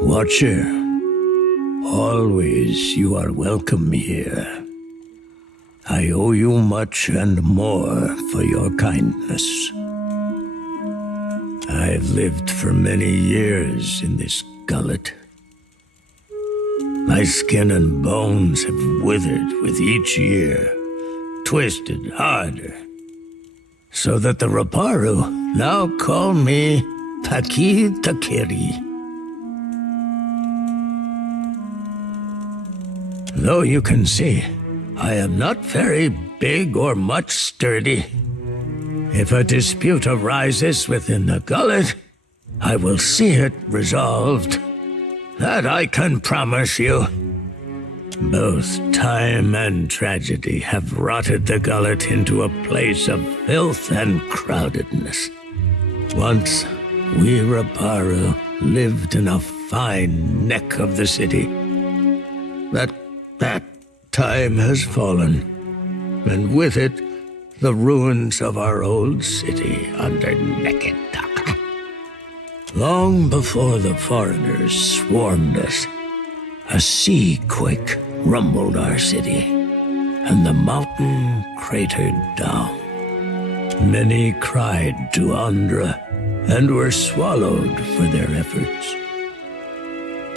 Watcher, always you are welcome here. I owe you much and more for your kindness. I've lived for many years in this gullet. My skin and bones have withered with each year, twisted harder, so that the Raparu now call me Taki Takiri. Though you can see, I am not very big or much sturdy. If a dispute arises within the gullet, I will see it resolved. That I can promise you. Both time and tragedy have rotted the gullet into a place of filth and crowdedness. Once, we Raparu lived in a fine neck of the city. That time has fallen, and with it, the ruins of our old city under Neketaka. Long before the foreigners swarmed us, a sea quake rumbled our city, and the mountain cratered down. Many cried to Andra, and were swallowed for their efforts.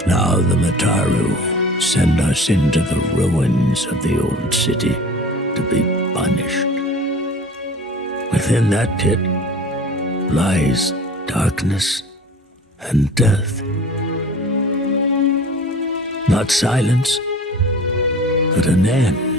Now the Mataru send us into the ruins of the old city to be punished. Within that pit lies darkness and death. Not silence, but an end.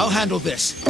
I'll handle this.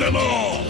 Them all!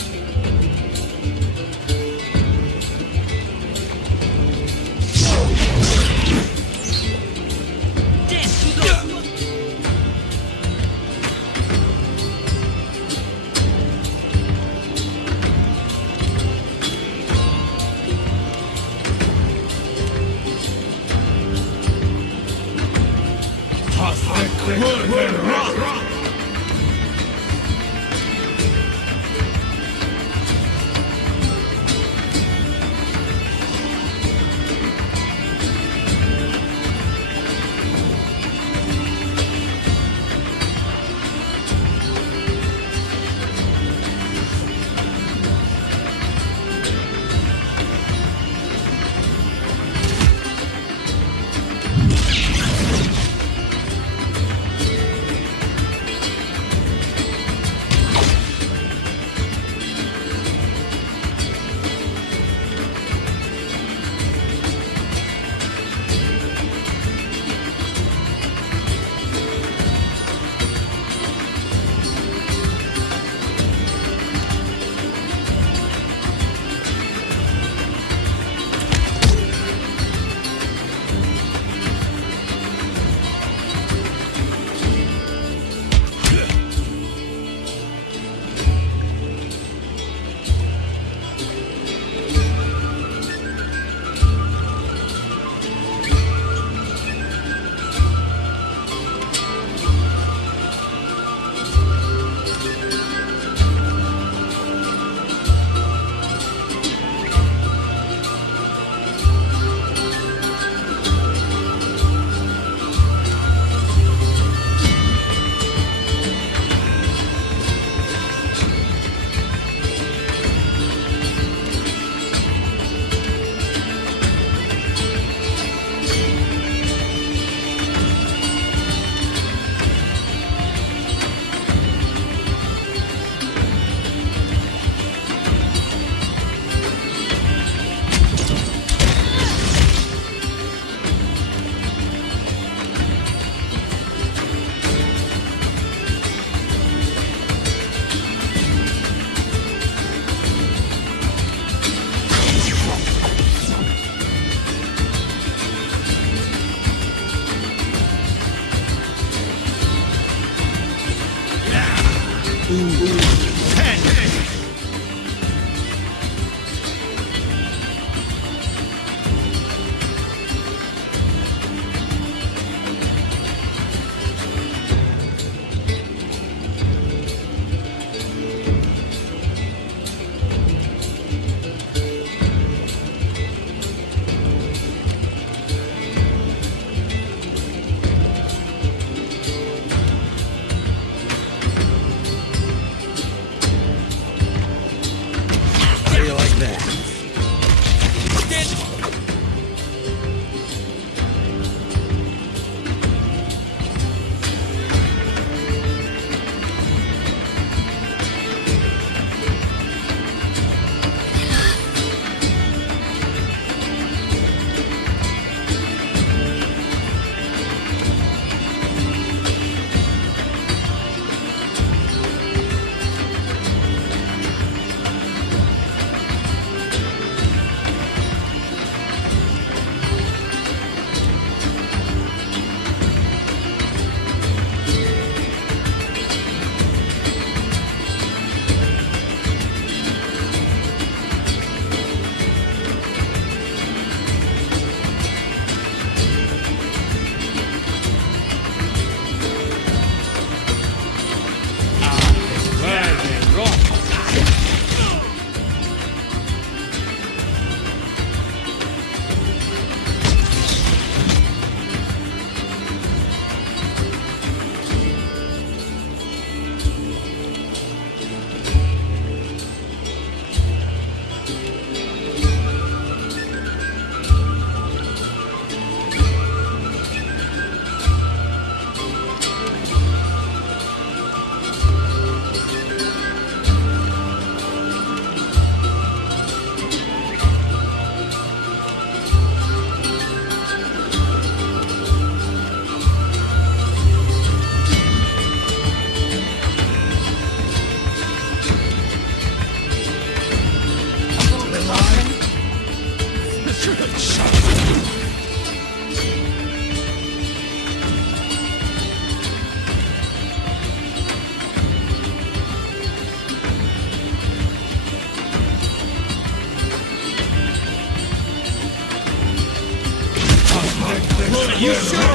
You should run!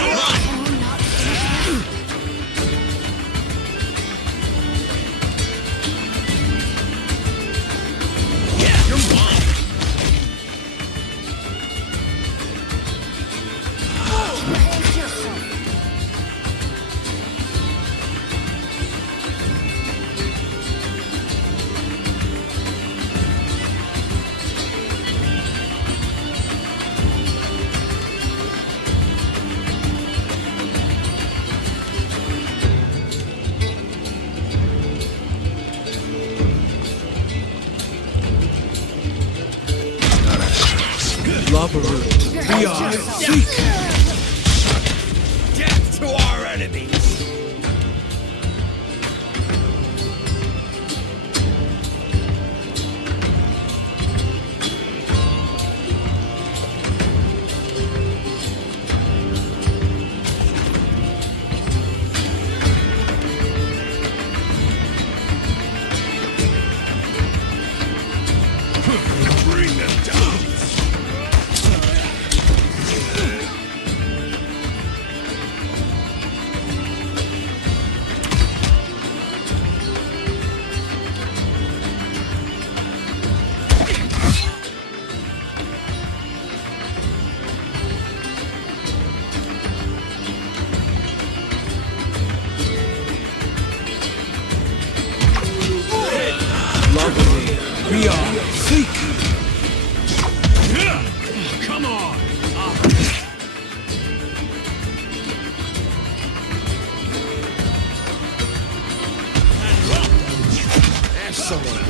Yeah, you're mine! We are seek. Death to our enemies! Bring them down! We are seek. Come on! Ask someone.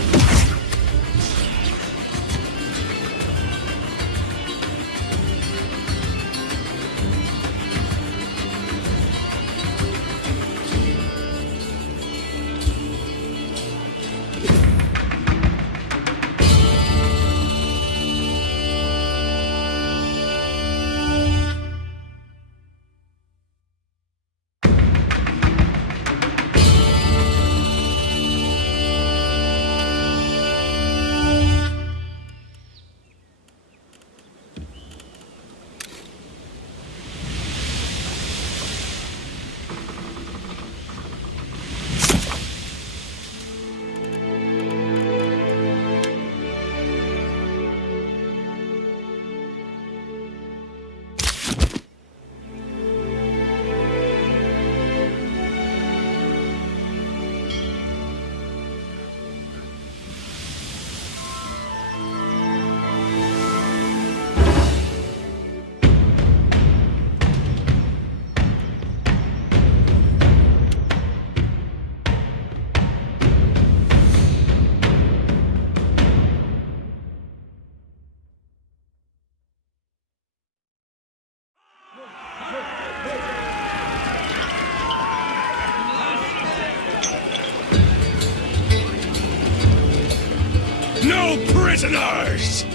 No prisoners!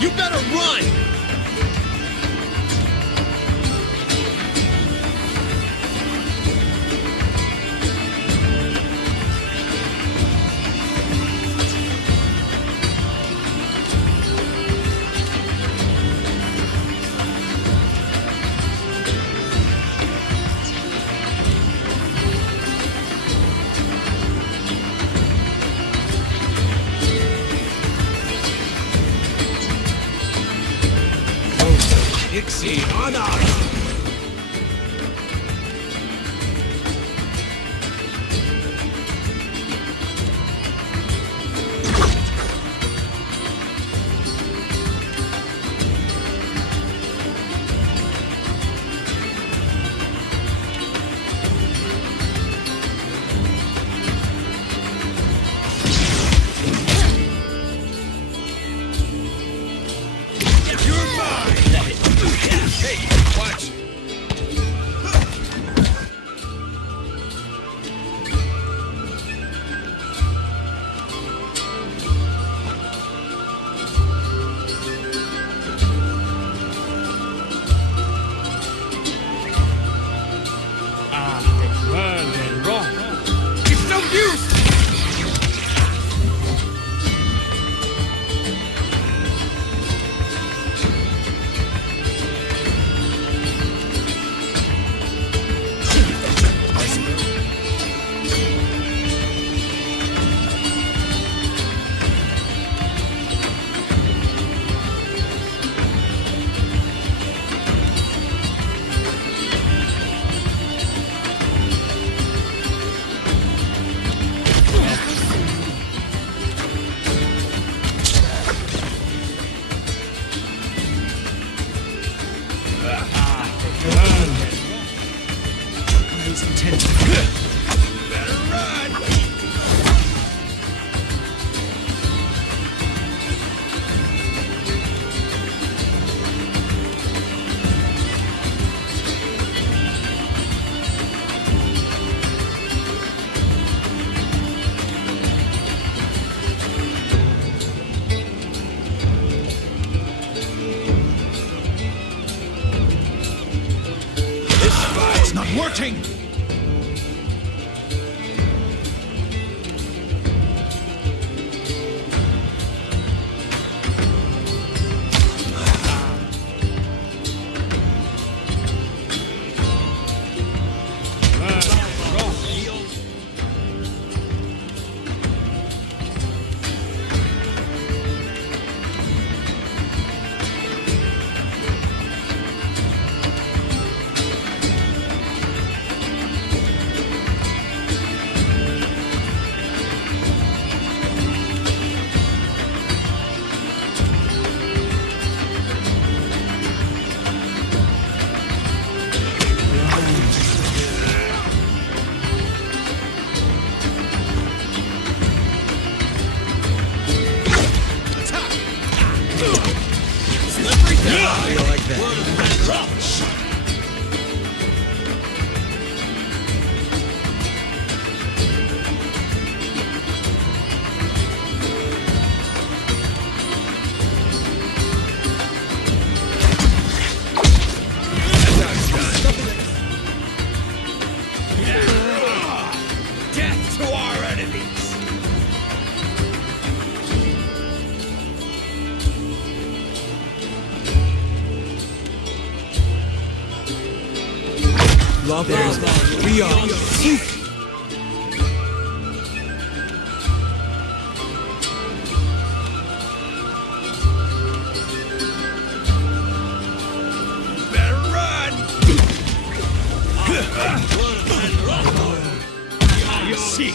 You better run! Dixie on us! You're mine! Hey, watch Ting! Lovers, we are seek. Better run! Seek.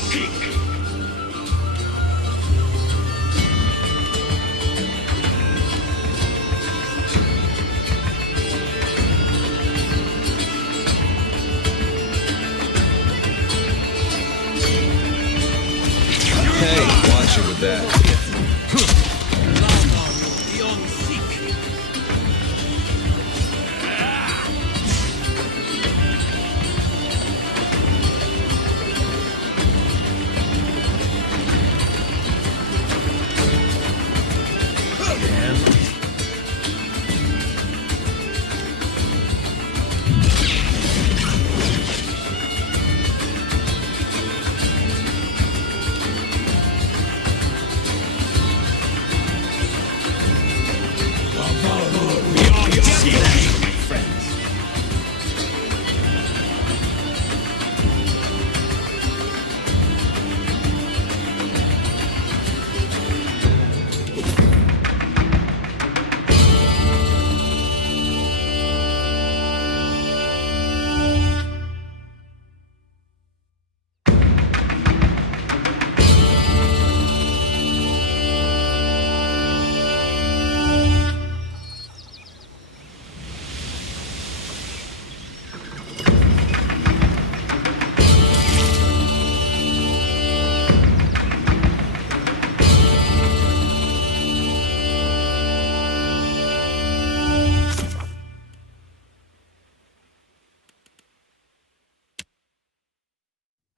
Hey, watch it with that.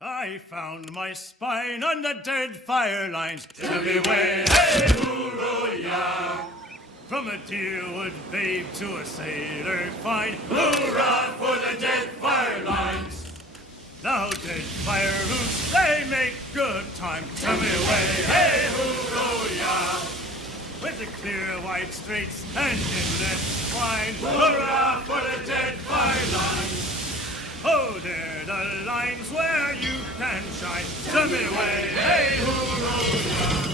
I found my spine on the Deadfire lines. Tell me where, hey, hoorah, from a deerwood babe to a sailor fine. Hoorah for the Deadfire lines. Now Deadfire roots, they make good time. Tell me where, hey, hoorah, with the clear white straits and inlets fine. Hoorah for the Deadfire lines. Oh, they're the lines where you can shine. Tell me way, hey, hoorah!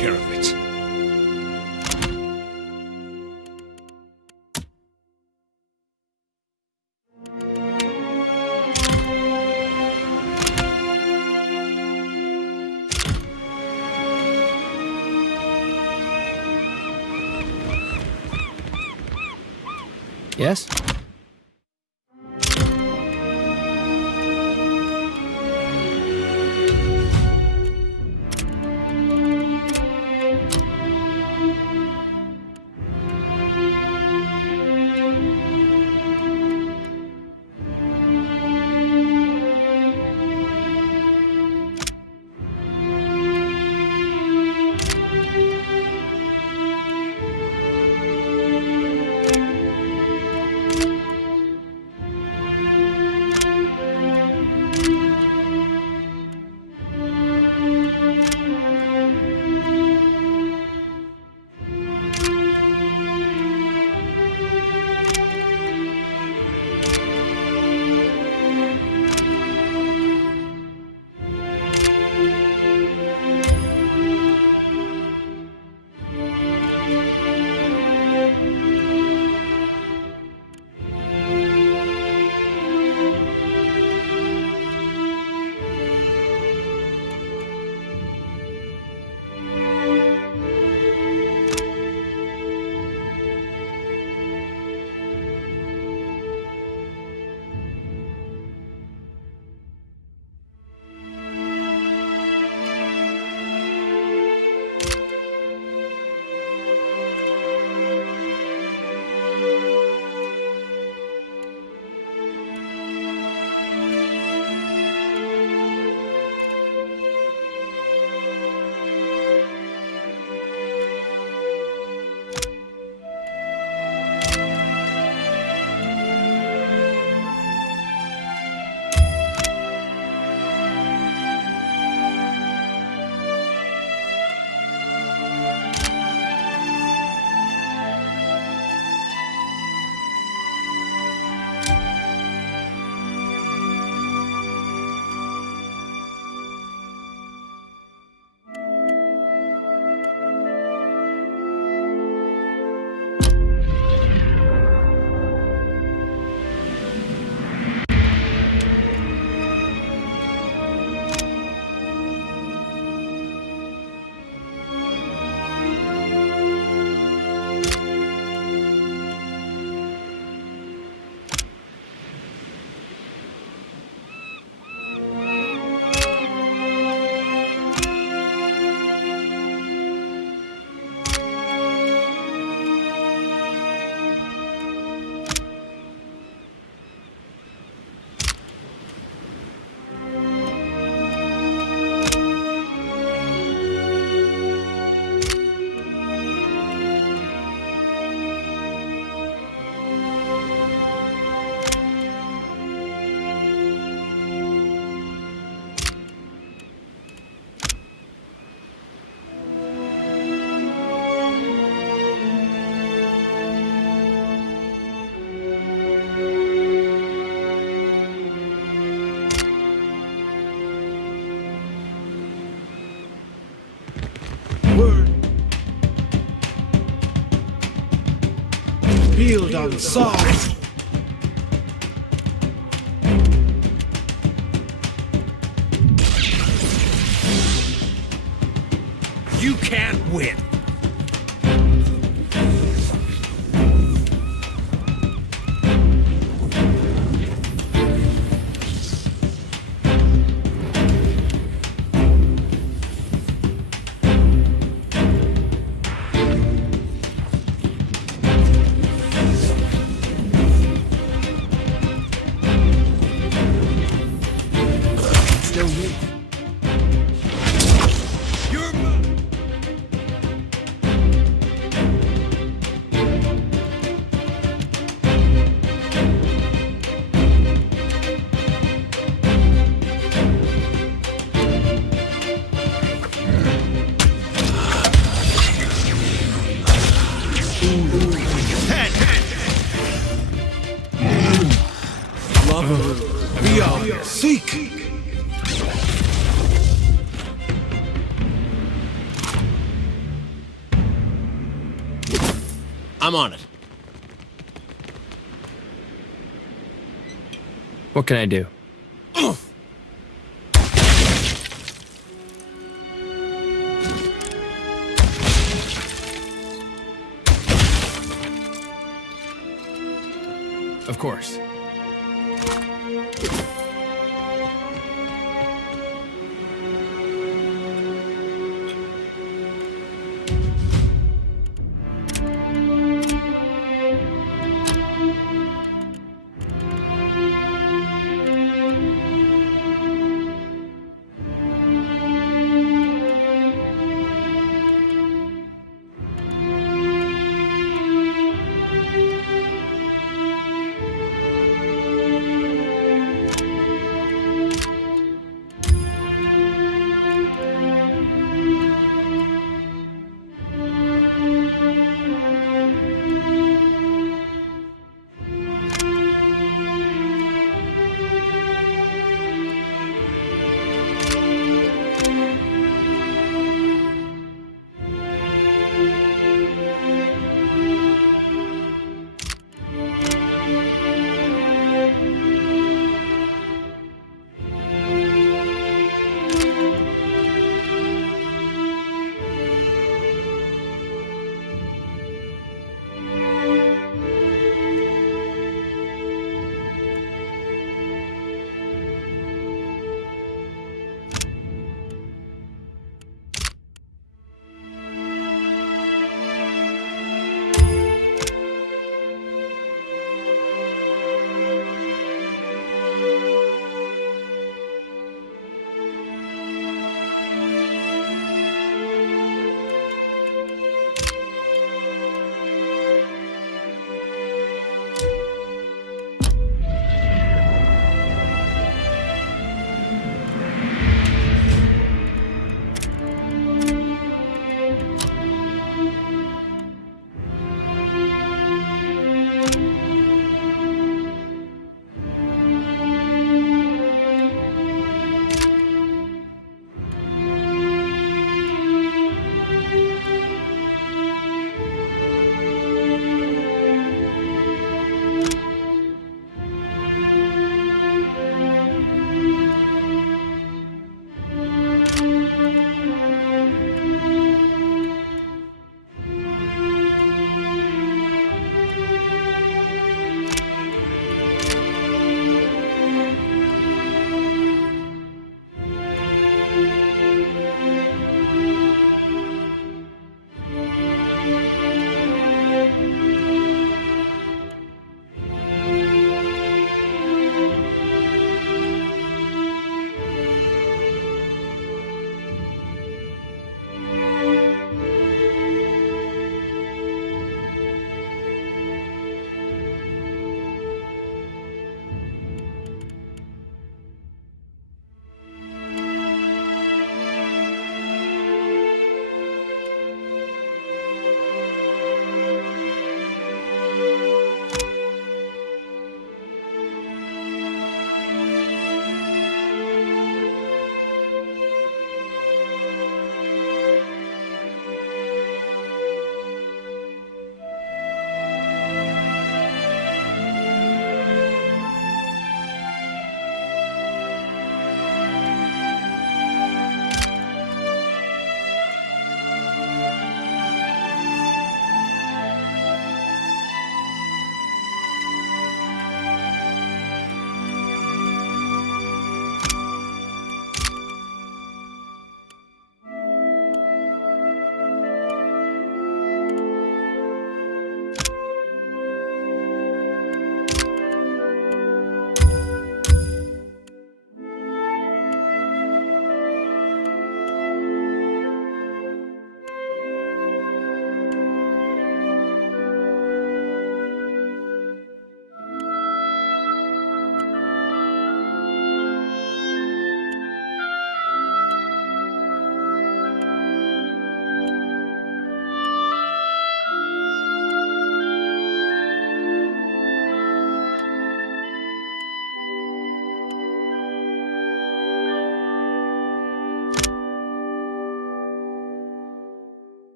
care of it. Yes? Build on size. You can't win. Seek! I'm on it. What can I do? Of course.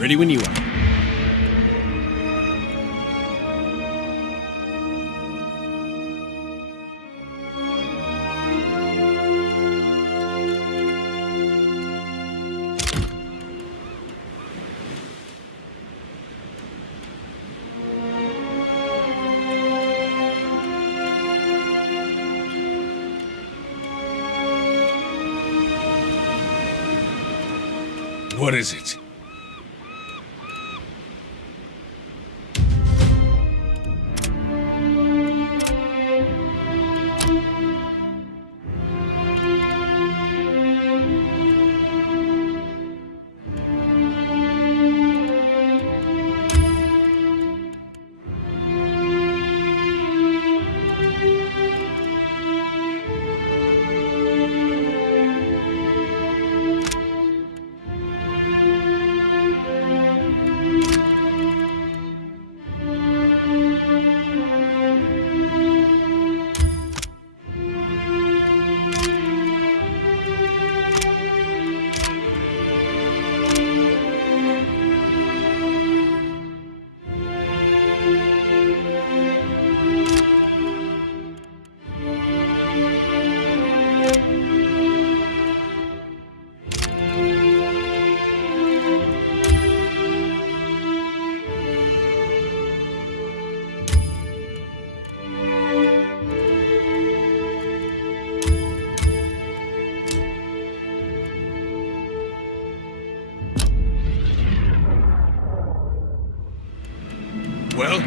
Ready when you are. What is it? Well?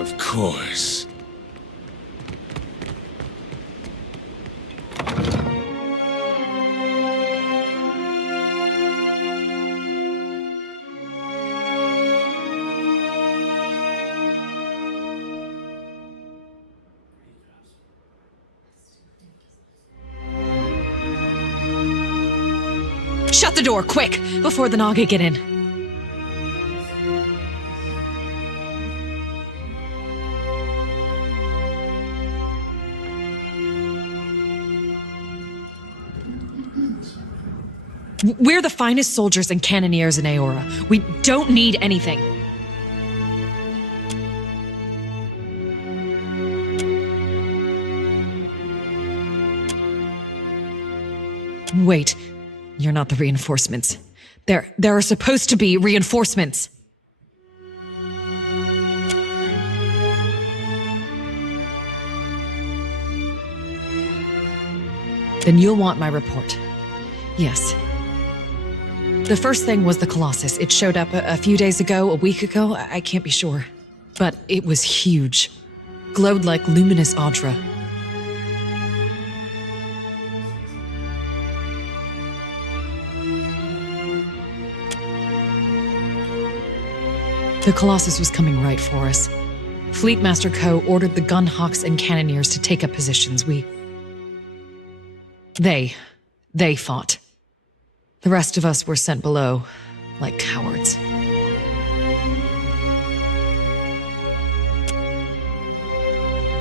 Of course. Shut the door, quick, before the Naga get in. We're the finest soldiers and cannoneers in Eora. We don't need anything. Wait. You're not the reinforcements. There are supposed to be reinforcements. Then you'll want my report. Yes. The first thing was the Colossus. It showed up a few days ago, a week ago, I can't be sure. But it was huge. Glowed like luminous Audra. The Colossus was coming right for us. Fleetmaster Co. ordered the gunhawks and cannoneers to take up positions. They fought. The rest of us were sent below, like cowards.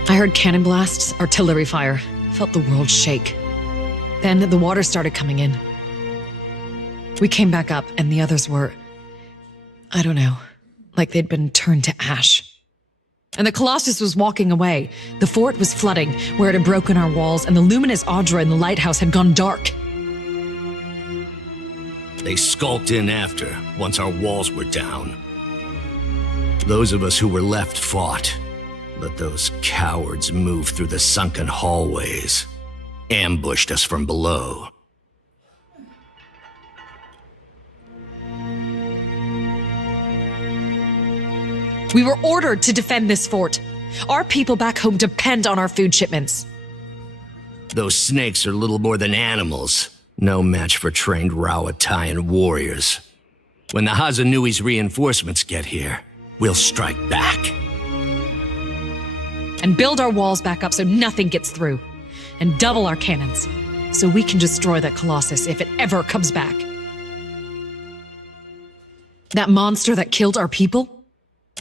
I heard cannon blasts, artillery fire, felt the world shake. Then the water started coming in. We came back up, and the others were, I don't know, like they'd been turned to ash. And the Colossus was walking away. The fort was flooding, where it had broken our walls, and the luminous Audra in the lighthouse had gone dark. They skulked in after, once our walls were down. Those of us who were left fought, but those cowards moved through the sunken hallways, ambushed us from below. We were ordered to defend this fort. Our people back home depend on our food shipments. Those snakes are little more than animals. No match for trained Rawatayan warriors. When the Hasonui's reinforcements get here, we'll strike back. And build our walls back up so nothing gets through. And double our cannons, so we can destroy that Colossus if it ever comes back. That monster that killed our people?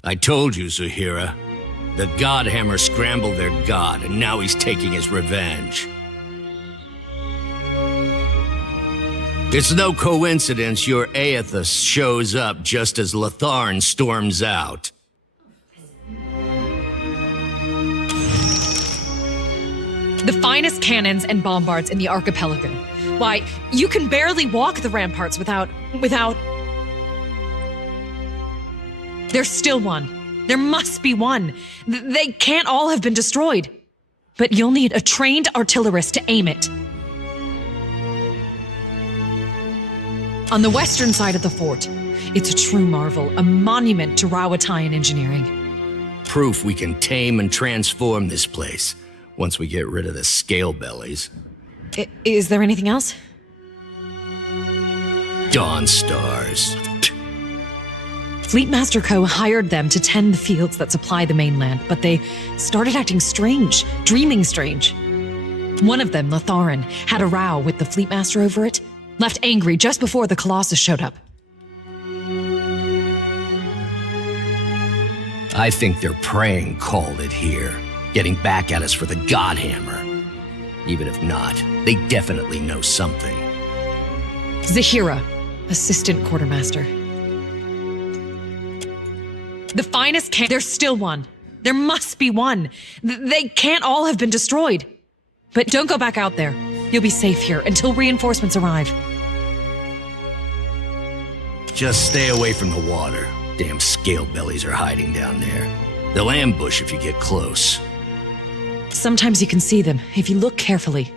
I told you, Zahira. The Godhammer scrambled their god, and now he's taking his revenge. It's no coincidence your Eothas shows up just as Latharn storms out. The finest cannons and bombards in the archipelago. Why, you can barely walk the ramparts without... There's still one. There must be one. They can't all have been destroyed. But you'll need a trained artillerist to aim it. On the western side of the fort, it's a true marvel, a monument to Rawatayan engineering. Proof we can tame and transform this place, once we get rid of the scale bellies. Is there anything else? Dawn Stars. Fleetmaster Co. hired them to tend the fields that supply the mainland, but they started acting strange, dreaming strange. One of them, Latharan, had a row with the Fleetmaster over it, left angry just before the Colossus showed up. I think their praying called it here, getting back at us for the Godhammer. Even if not, they definitely know something. Zahira, assistant quartermaster. The finest there's still one. There must be one. They can't all have been destroyed. But don't go back out there. You'll be safe here until reinforcements arrive. Just stay away from the water. Damn scale bellies are hiding down there. They'll ambush if you get close. Sometimes you can see them, if you look carefully.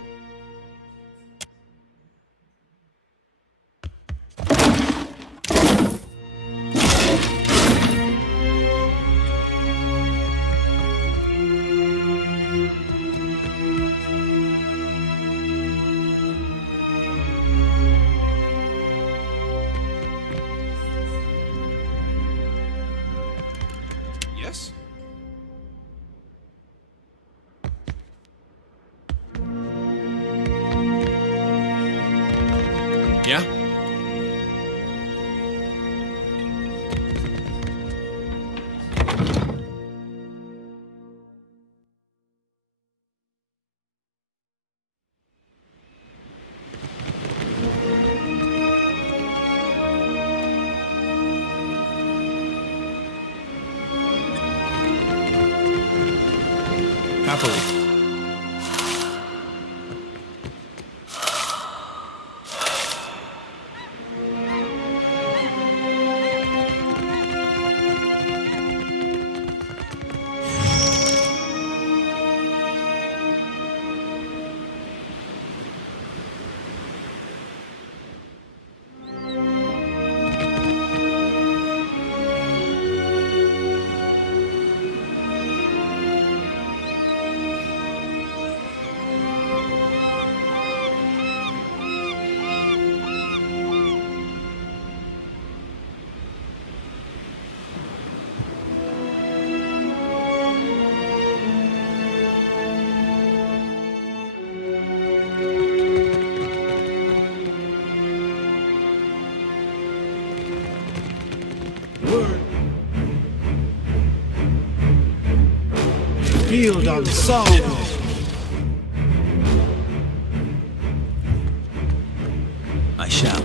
Yes? Yeah? Happily. Field on Hasongo. I shall.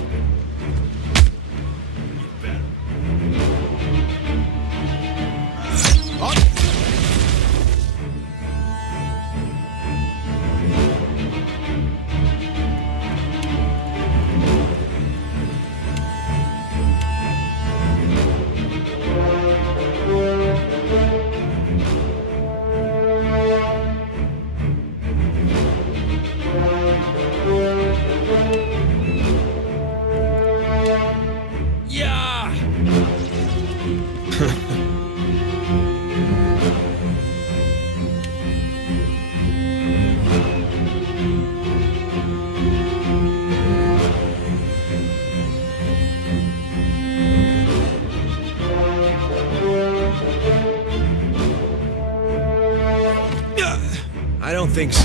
I don't think so.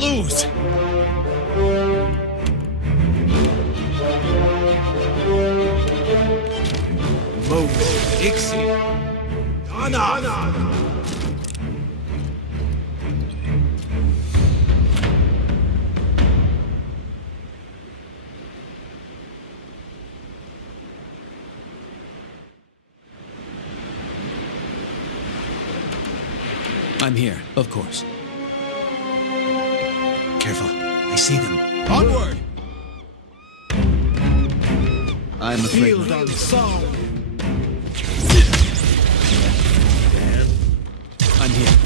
lose! Move, Dixie. Anna. I'm here, of course. Careful. I see them. Onward. I'm afraid Field not. on song. I'm here.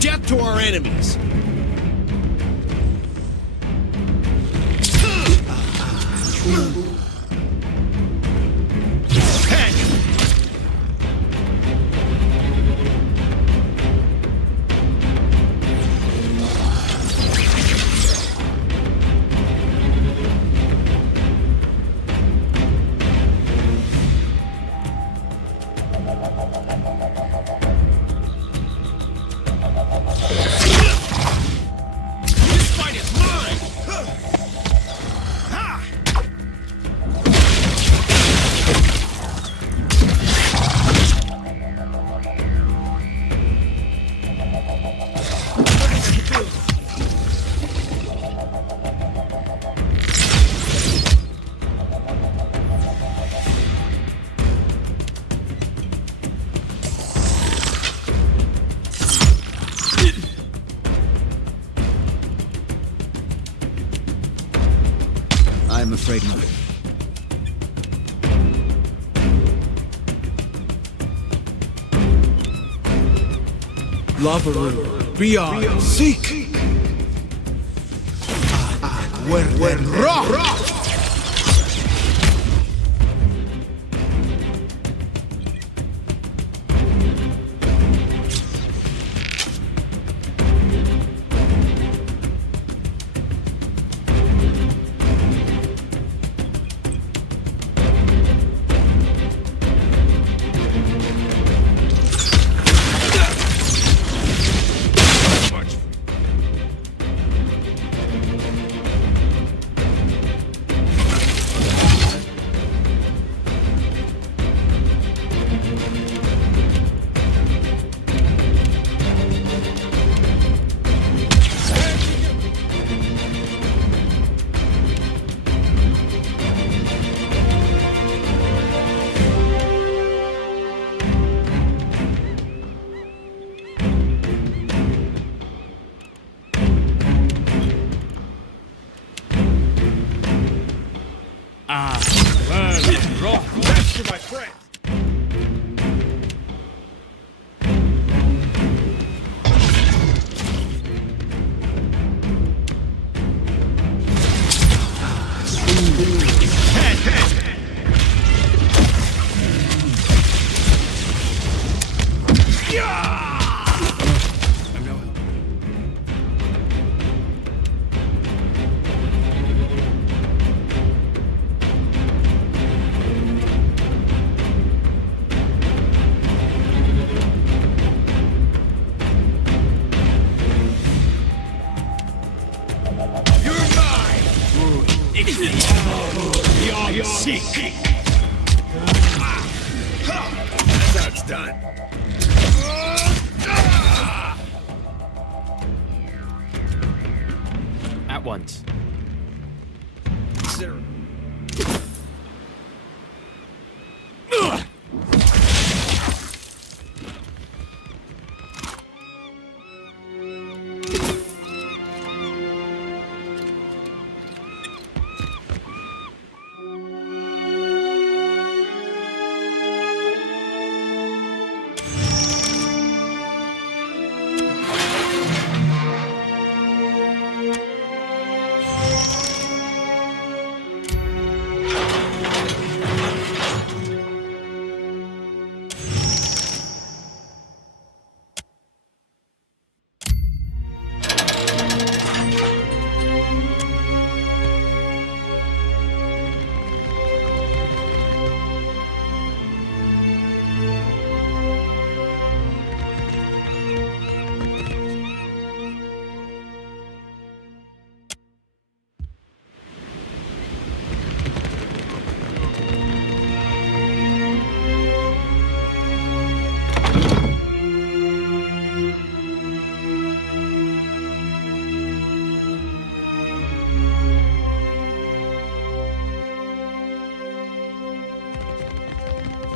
Death to our enemies. I'm afraid not. Lover, beyond, seek. When rock. That's done. At once.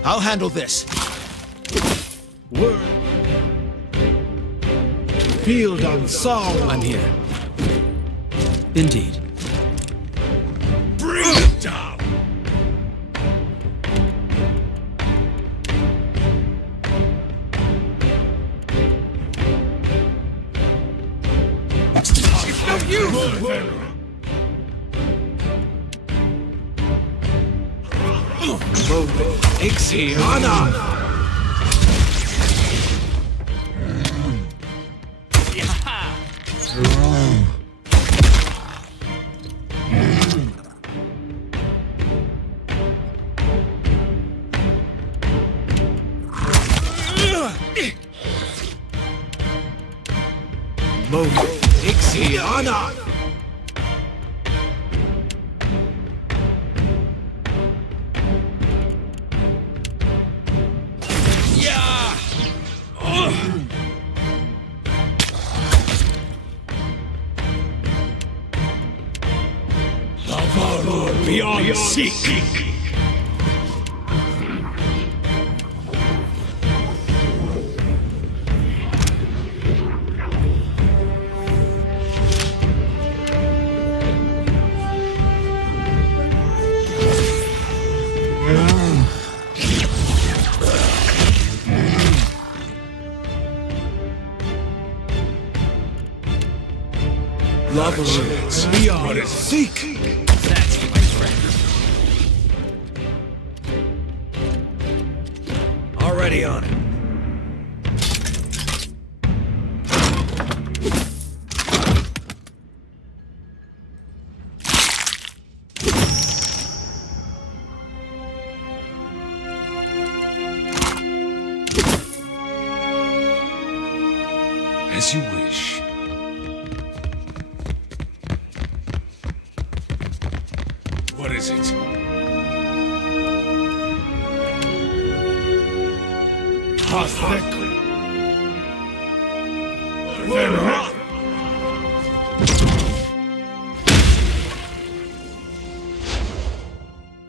I'll handle this. Word. Field on song. I'm here. Indeed. Bring them down! What's the call? No use! Ixiana. Ixiana. Beyond seek! Lovers beyond seek. That's my friend. Already on it. As you wish. What is it? Hasongo.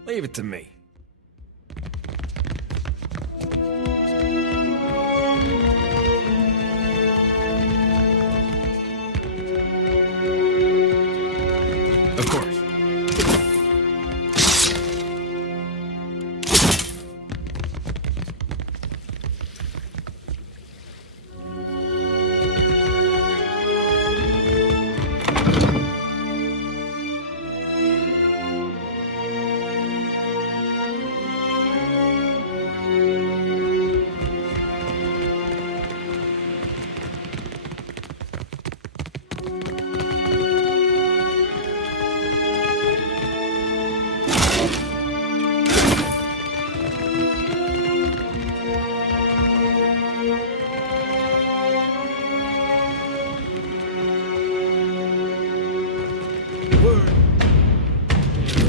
Leave it to me. Of course.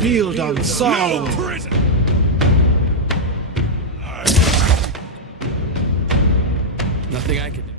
Field on song. Prison! Nothing I can do.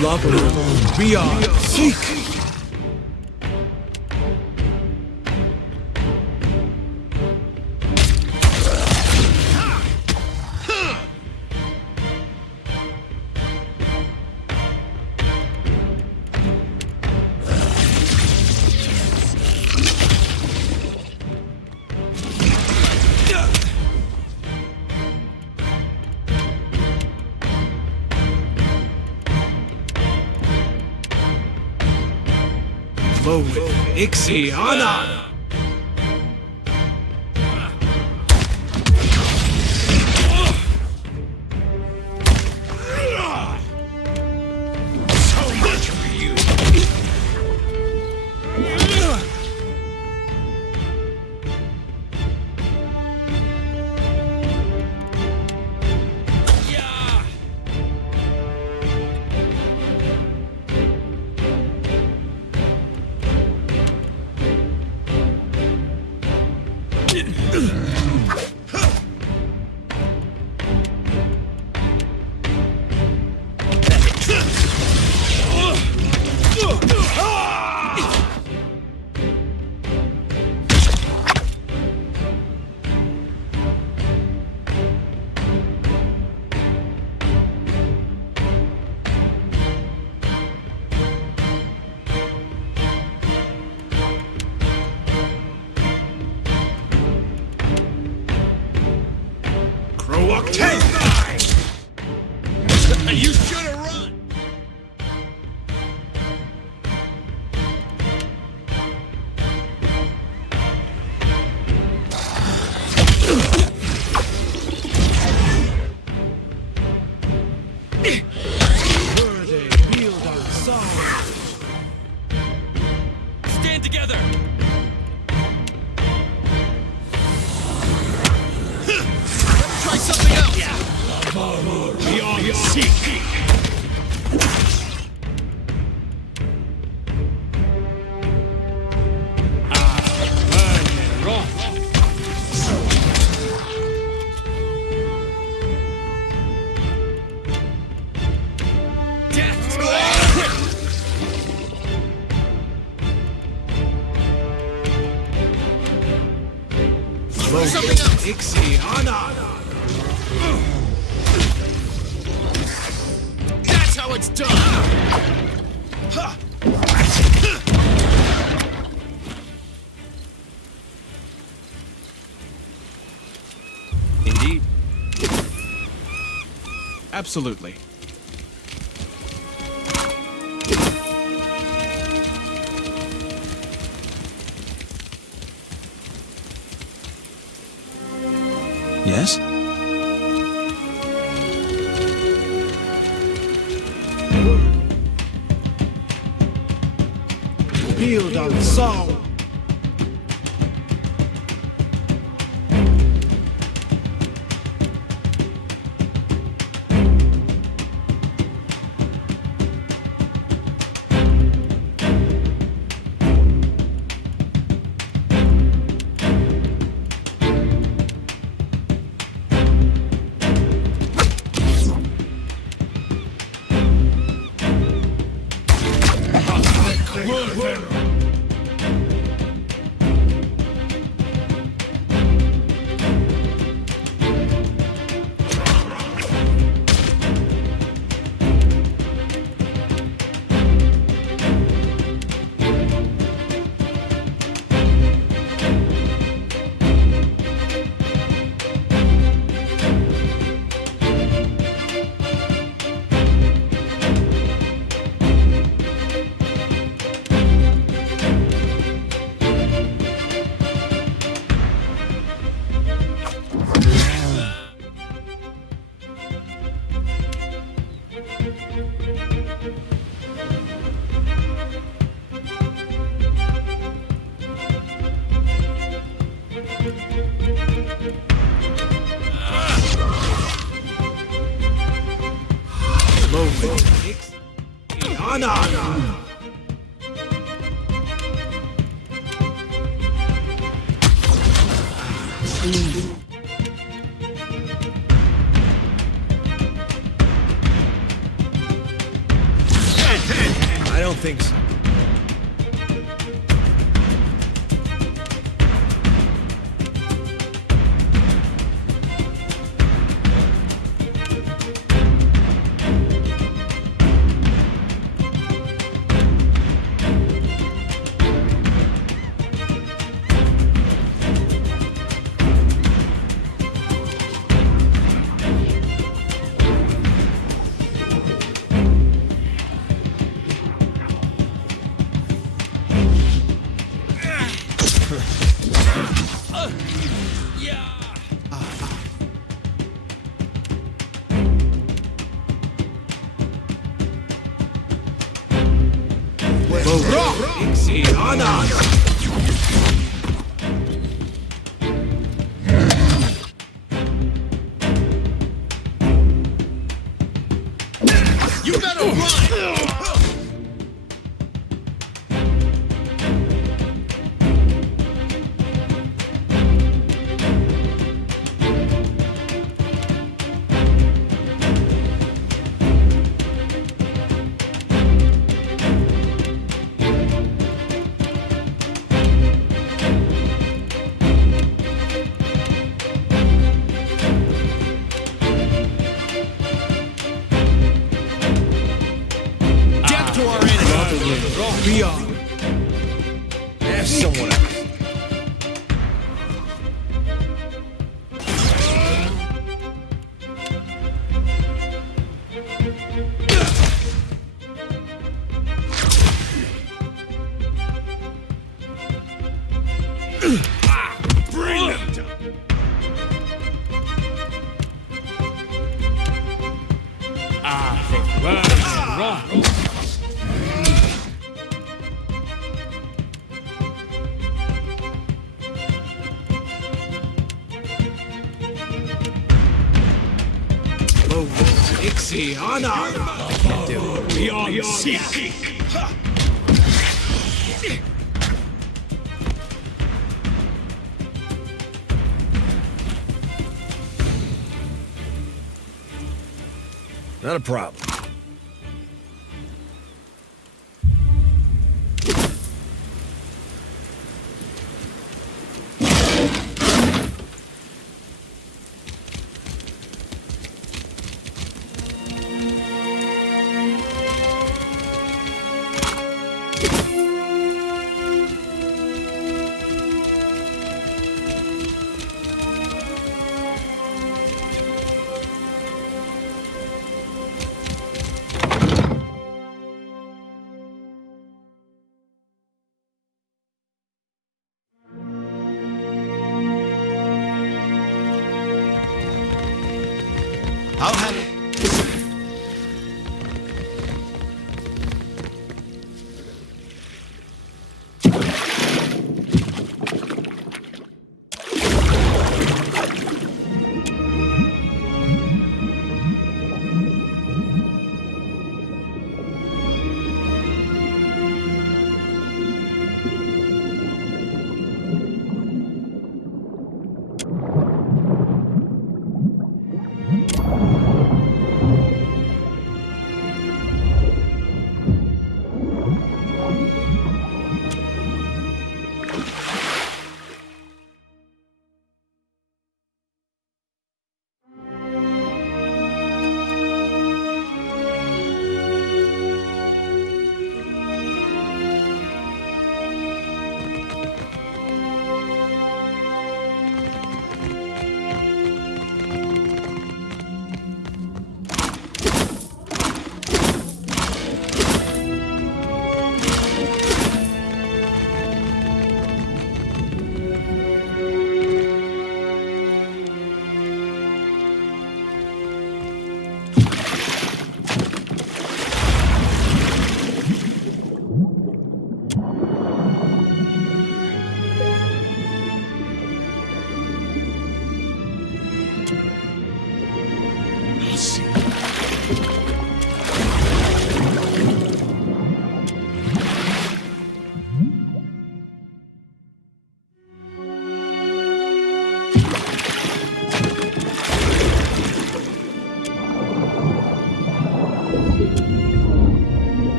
Lava beyond. Seek. Ixiana! So much for you. You should have run! Stand together! Try something else! Beyond seek! Something else! Ixiana! That's how it's done! Indeed. Absolutely. Yes? Build on soul. Eothas. I don't think so. You better run! We are. Have someone else. Bring them down. Beyond seek. Not a problem.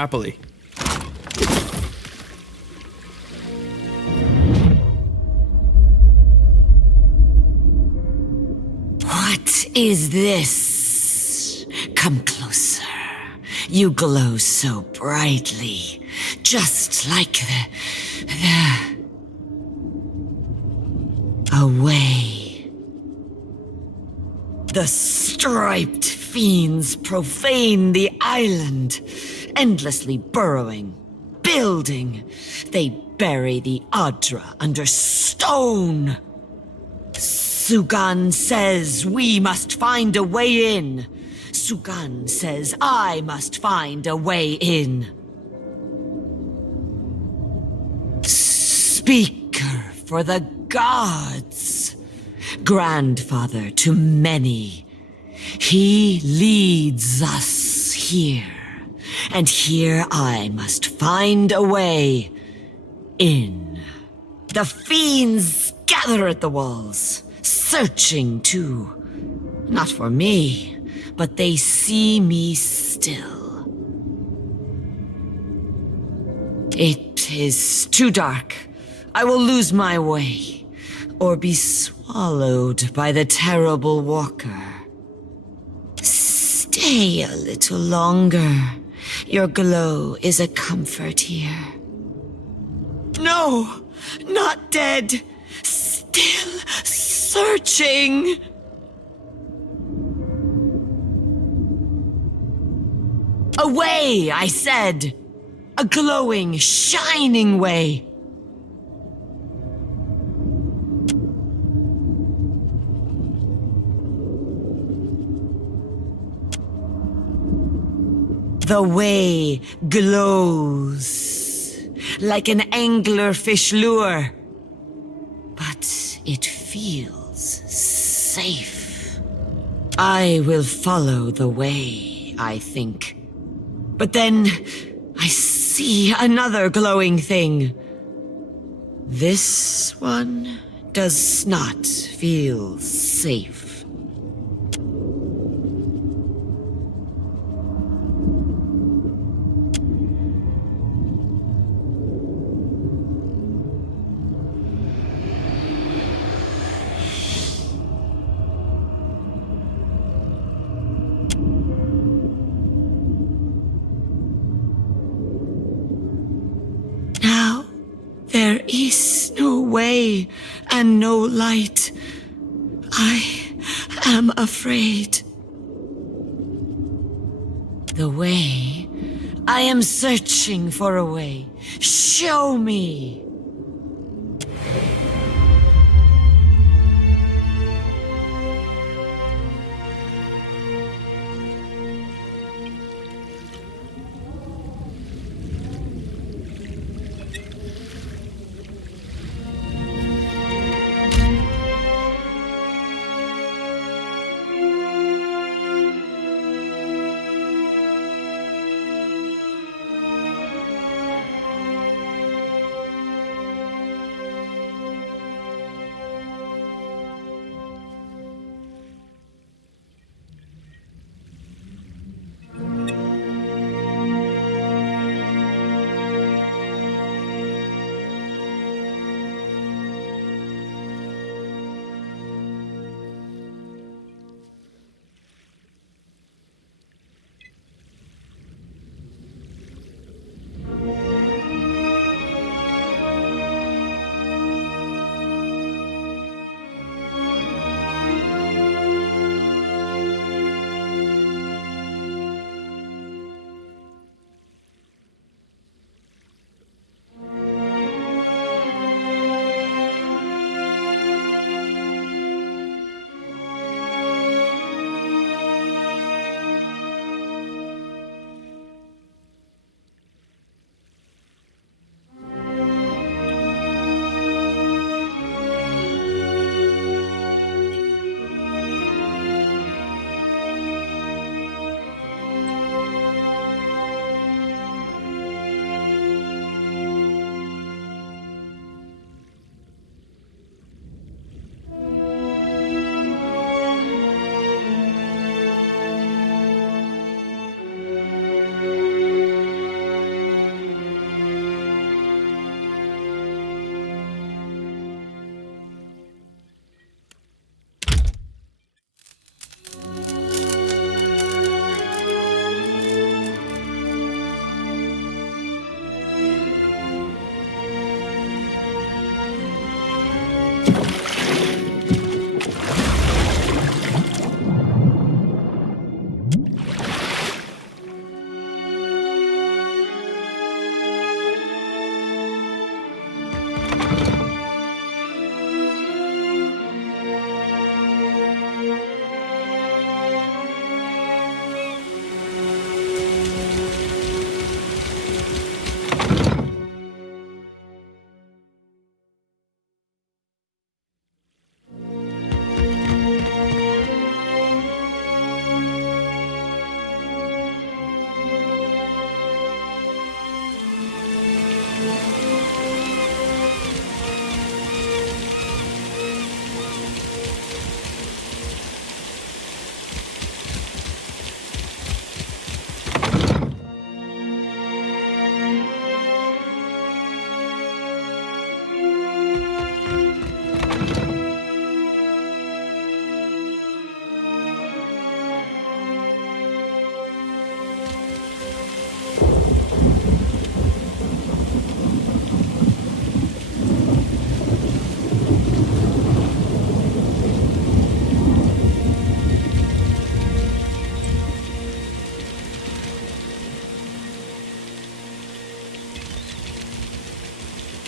Happily. What is this? Come closer. You glow so brightly, just like the away. The striped fiends profane the island, endlessly burrowing, building. They bury the Adra under stone. Sugan says we must find a way in. Sugan says I must find a way in. Speaker for the gods. Grandfather to many. He leads us here. And here I must find a way in. The fiends gather at the walls, searching too. Not for me, but they see me still. It is too dark. I will lose my way, or be swallowed by the terrible walker. Stay a little longer. Your glow is a comfort here. No, not dead. Still searching. Away, I said. A glowing, shining way. The way glows like an anglerfish lure, but it feels safe. I will follow the way, I think. But then I see another glowing thing. This one does not feel safe. There is no way and no light. I am afraid. The way? I am searching for a way. Show me.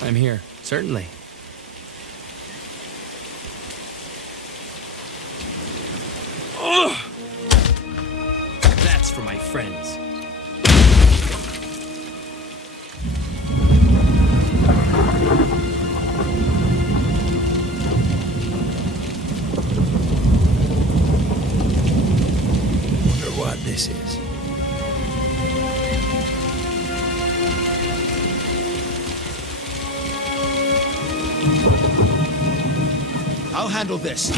I'm here, certainly. That's for my friends. Wonder what this is. I'll handle this.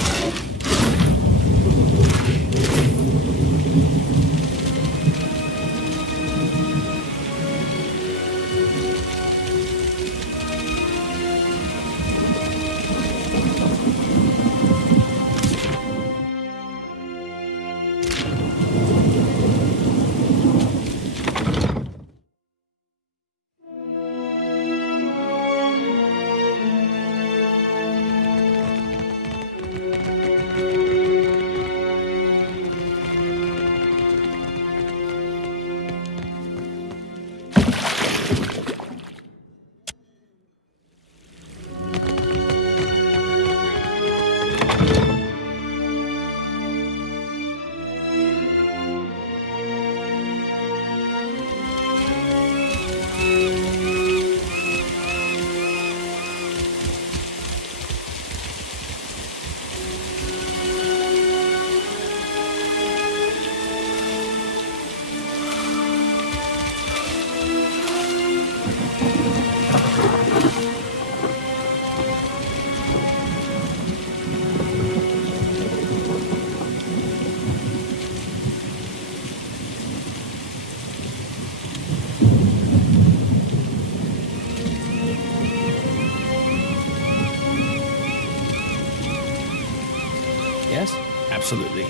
Yes, absolutely.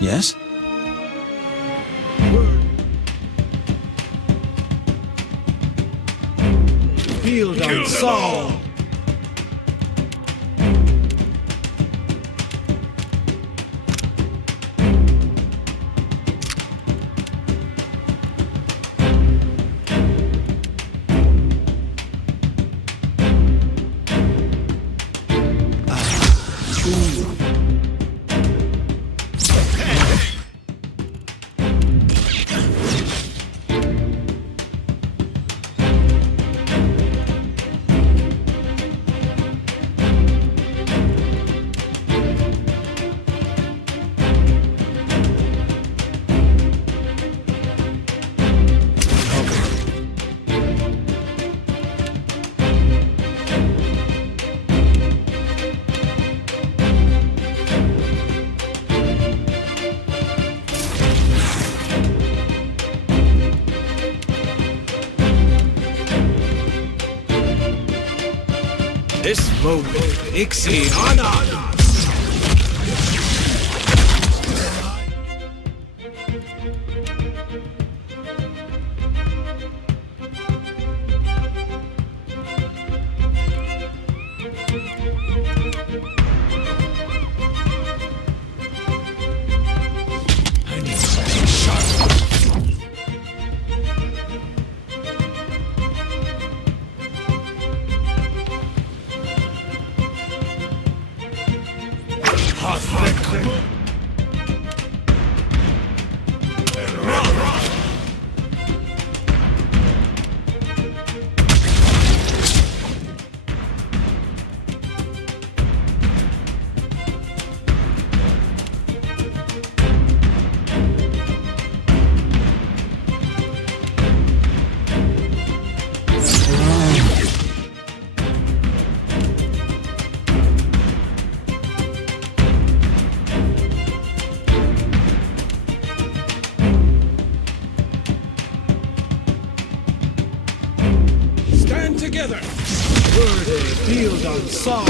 Yes? Field on Saul. This moment, Ixie Anna! I need something sharp. Together! Word a field on Saul!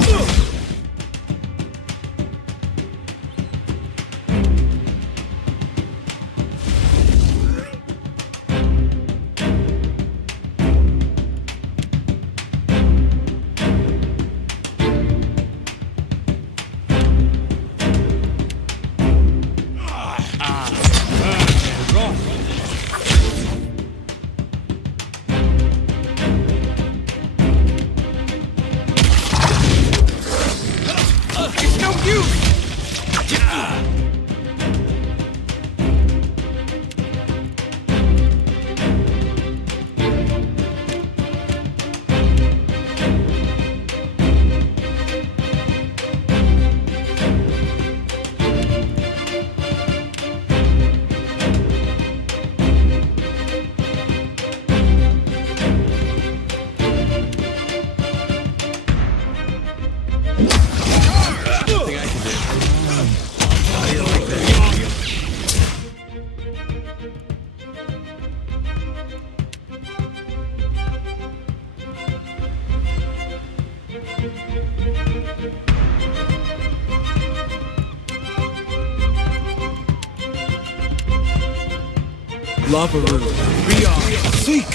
Lava Rune. Beyond. Seek.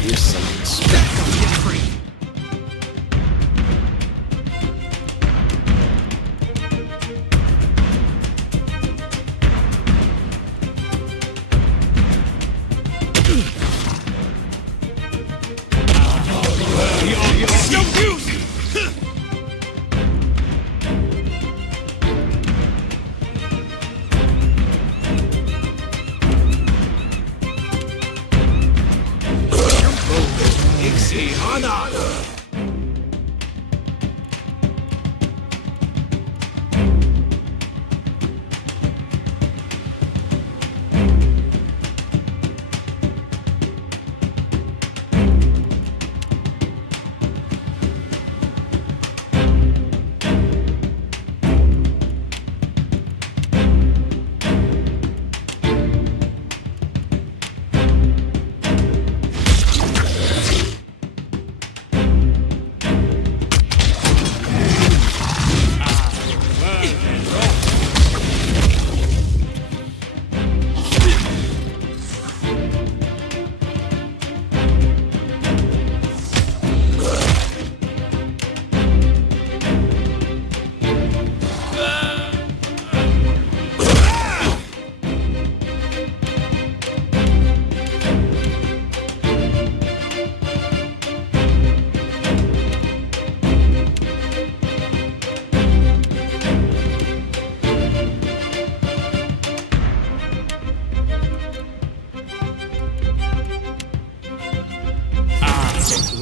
Here's some respect.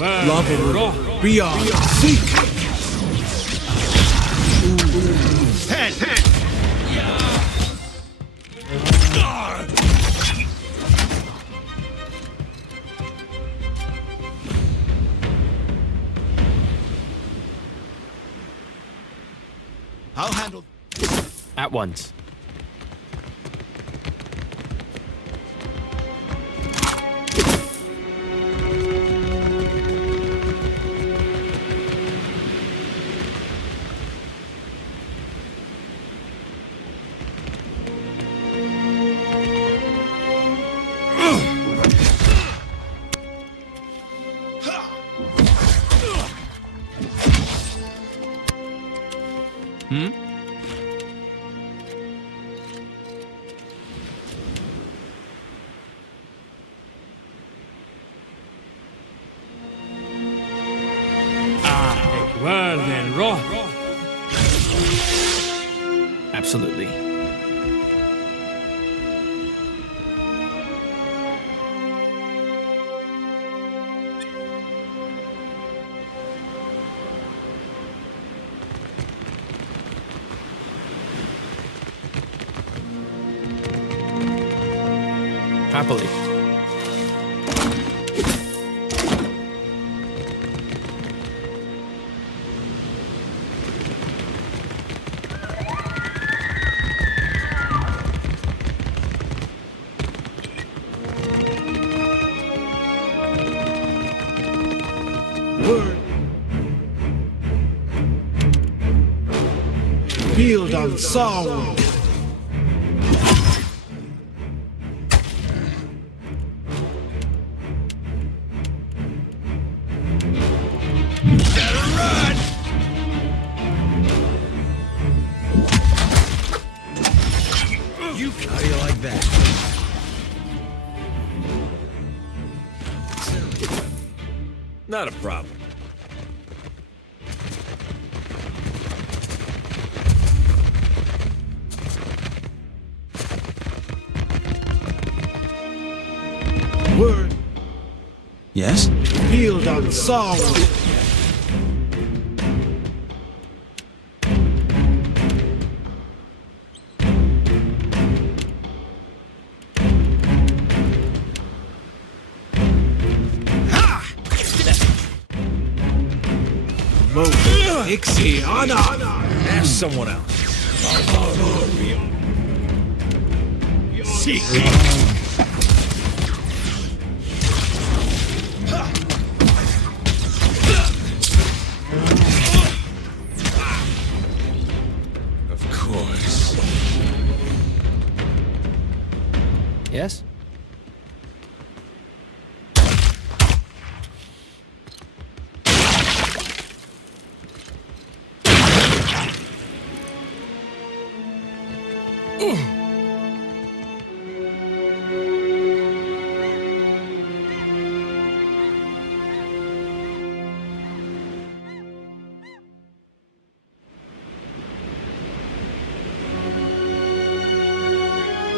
Lava Rune. Beyond. Seek. I'll handle. At once. Well then, Roth. Absolutely. Happily. Field on sound. How do you like that? Not a problem. Word. Yes? Field on sound. Ask someone else. Seek.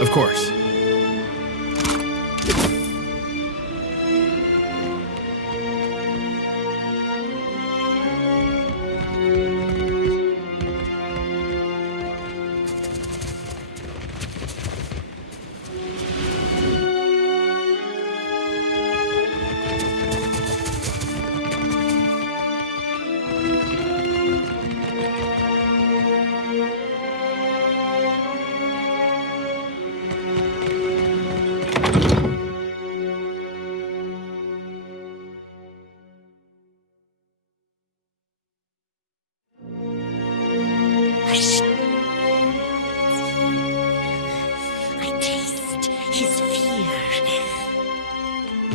Of course. I taste his fear.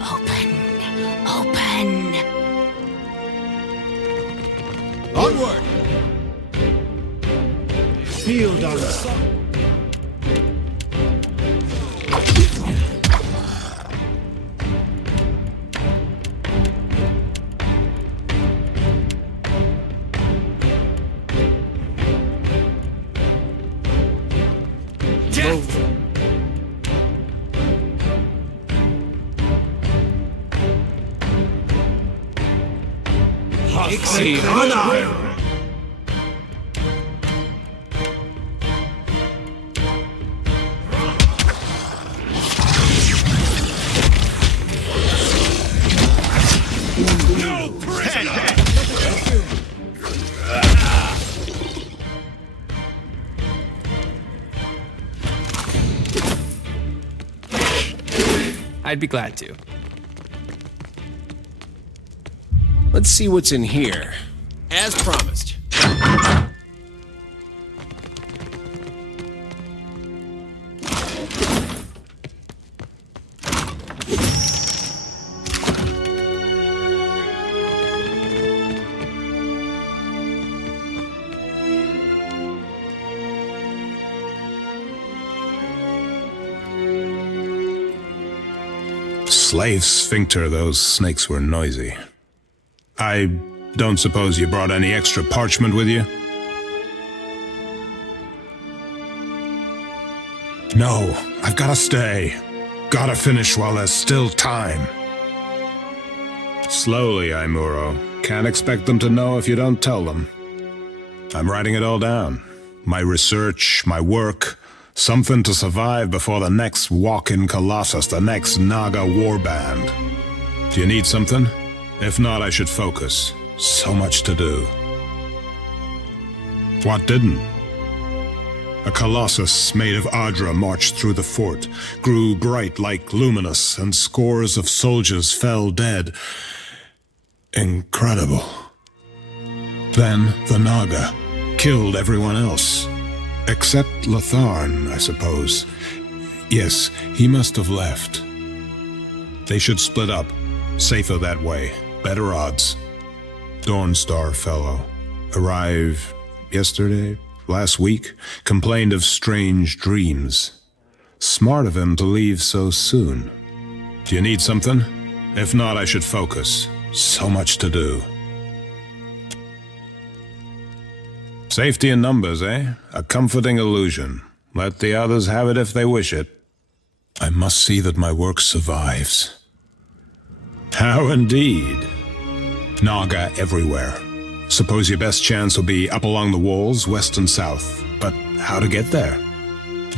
Open. Onward! Field on song. I'd be glad to. Let's see what's in here. As promised. Slave sphincter, those snakes were noisy. I don't suppose you brought any extra parchment with you? No, I've gotta stay. Gotta finish while there's still time. Slowly, Aimuro. Can't expect them to know if you don't tell them. I'm writing it all down. My research, my work, something to survive before the next walk-in Colossus, the next Naga warband. Do you need something? If not, I should focus. So much to do. What didn't? A Colossus made of Adra marched through the fort, grew bright like luminous, and scores of soldiers fell dead. Incredible. Then the Naga killed everyone else. Except Latharn, I suppose. Yes, he must have left. They should split up. Safer that way. Better odds. Dawnstar fellow. Arrived yesterday, last week. Complained of strange dreams. Smart of him to leave so soon. Do you need something? If not, I should focus. So much to do. Safety in numbers, eh? A comforting illusion. Let the others have it if they wish it. I must see that my work survives. How indeed? Naga everywhere. Suppose your best chance will be up along the walls, west and south. But how to get there?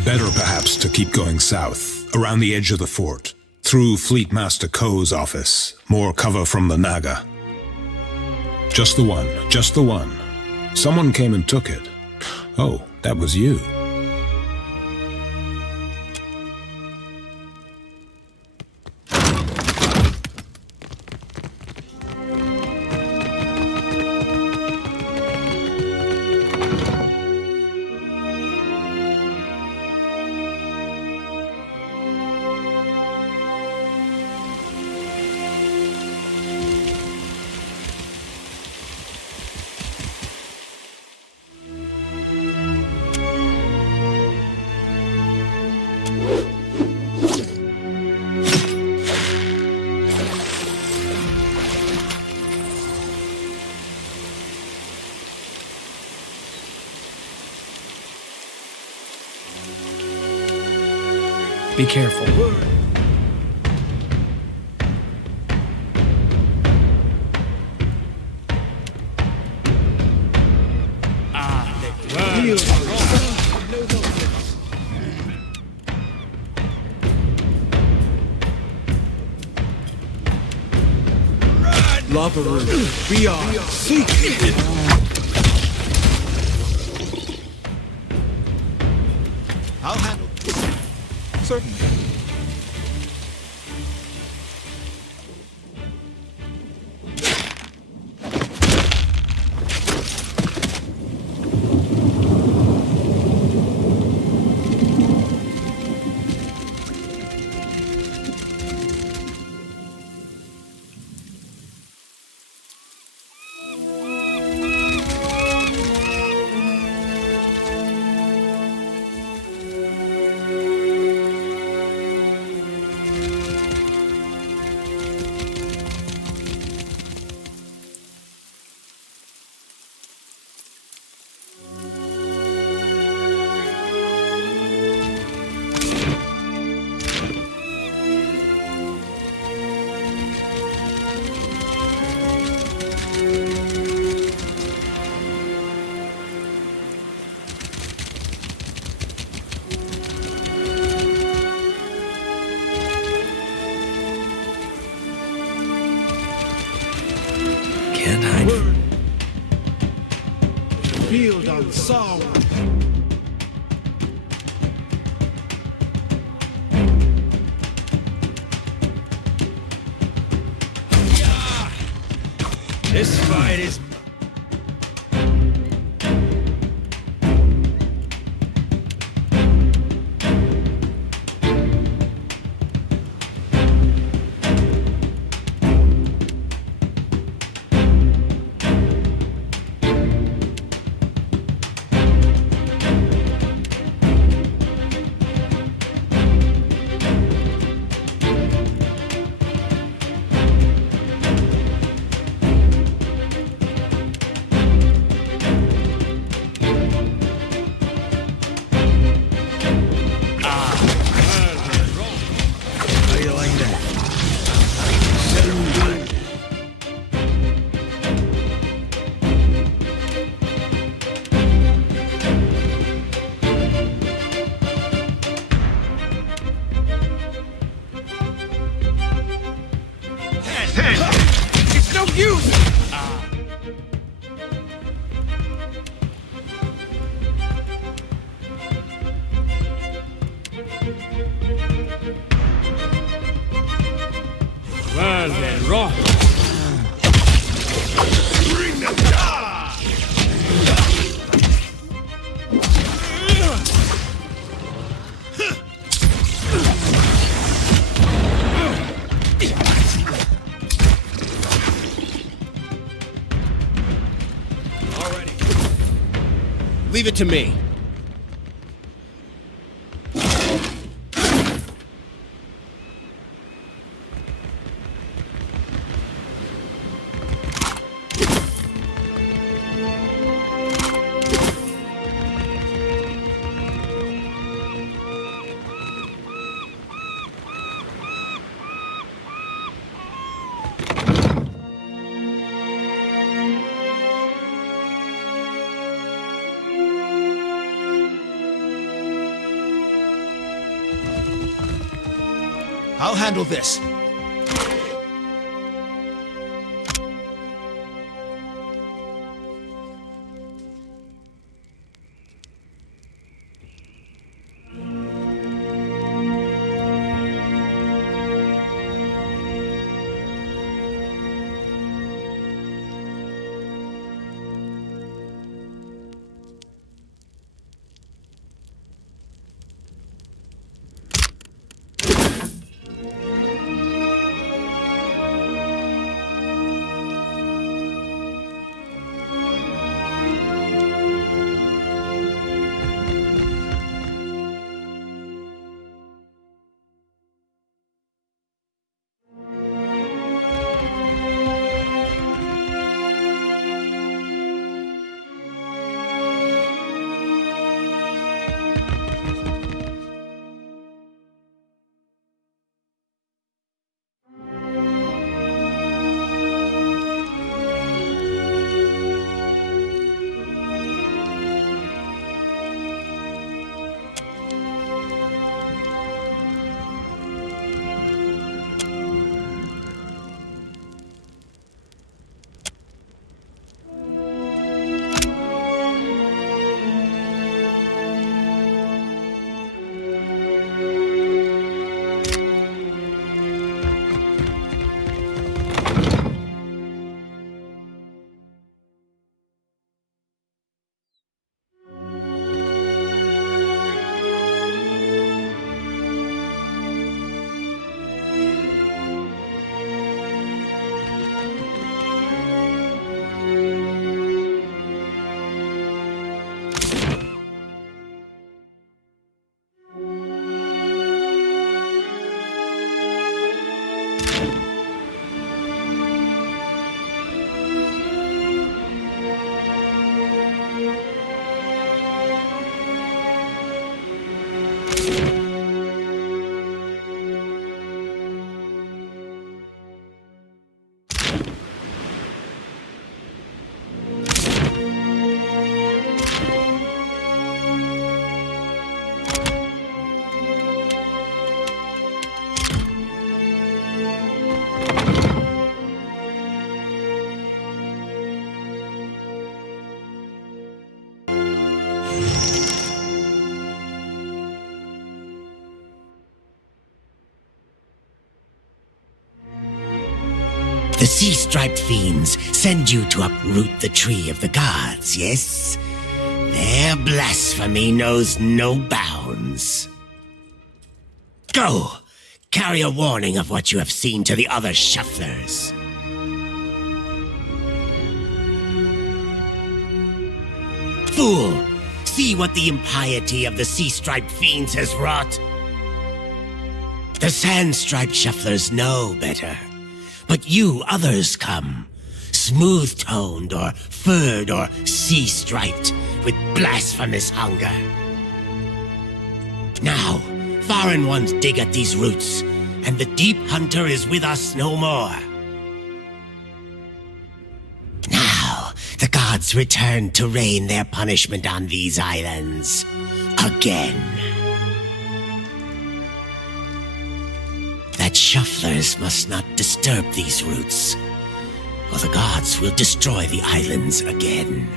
Better perhaps to keep going south, around the edge of the fort, through Fleet Master Ko's office. More cover from the Naga. Just the one, just the one. Someone came and took it. Oh, that was you. Be careful. Lava room. We are seeking. I'll handle this. Certainly. Can't hide. Field on sorrow. This fight is It's no use! well then, raw. Leave it to me. I'll handle this. The sea-striped fiends send you to uproot the tree of the gods, yes? Their blasphemy knows no bounds. Go! Carry a warning of what you have seen to the other shufflers. Fool! See what the impiety of the sea-striped fiends has wrought? The sand-striped shufflers know better. But you others come, smooth-toned or furred or sea-striped, with blasphemous hunger. Now, foreign ones dig at these roots, and the deep hunter is with us no more. Now, the gods return to rain their punishment on these islands. Again. That shufflers must not disturb these roots, or the gods will destroy the islands again.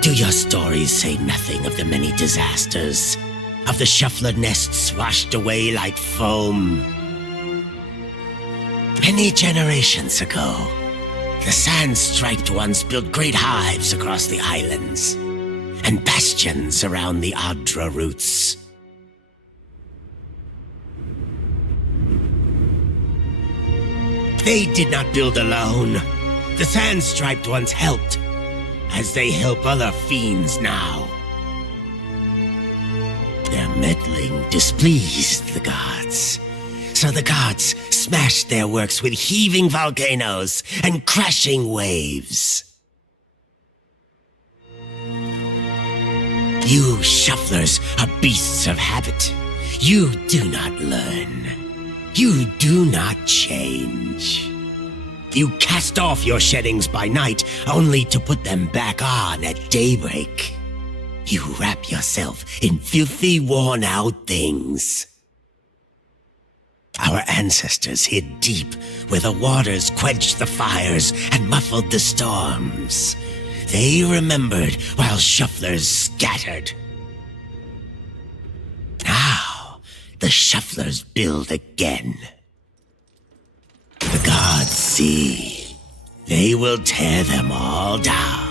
Do your stories say nothing of the many disasters, of the shuffler nests washed away like foam? Many generations ago, the sand-striped ones built great hives across the islands, and bastions around the Adra roots. They did not build alone. The sand-striped ones helped, as they help other fiends now. Their meddling displeased the gods, so the gods smashed their works with heaving volcanoes and crashing waves. You shufflers are beasts of habit. You do not learn. You do not change. You cast off your sheddings by night, only to put them back on at daybreak. You wrap yourself in filthy, worn-out things. Our ancestors hid deep where the waters quenched the fires and muffled the storms. They remembered while shufflers scattered. Now, the shufflers build again. The gods see. They will tear them all down.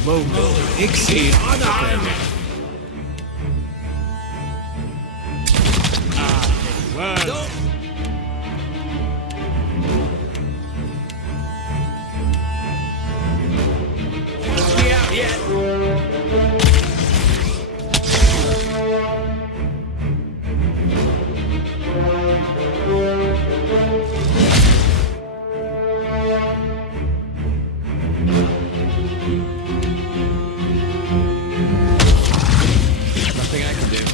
Hasongo, Ixie, Anakin. Well. Be out yet. Nothing I can do.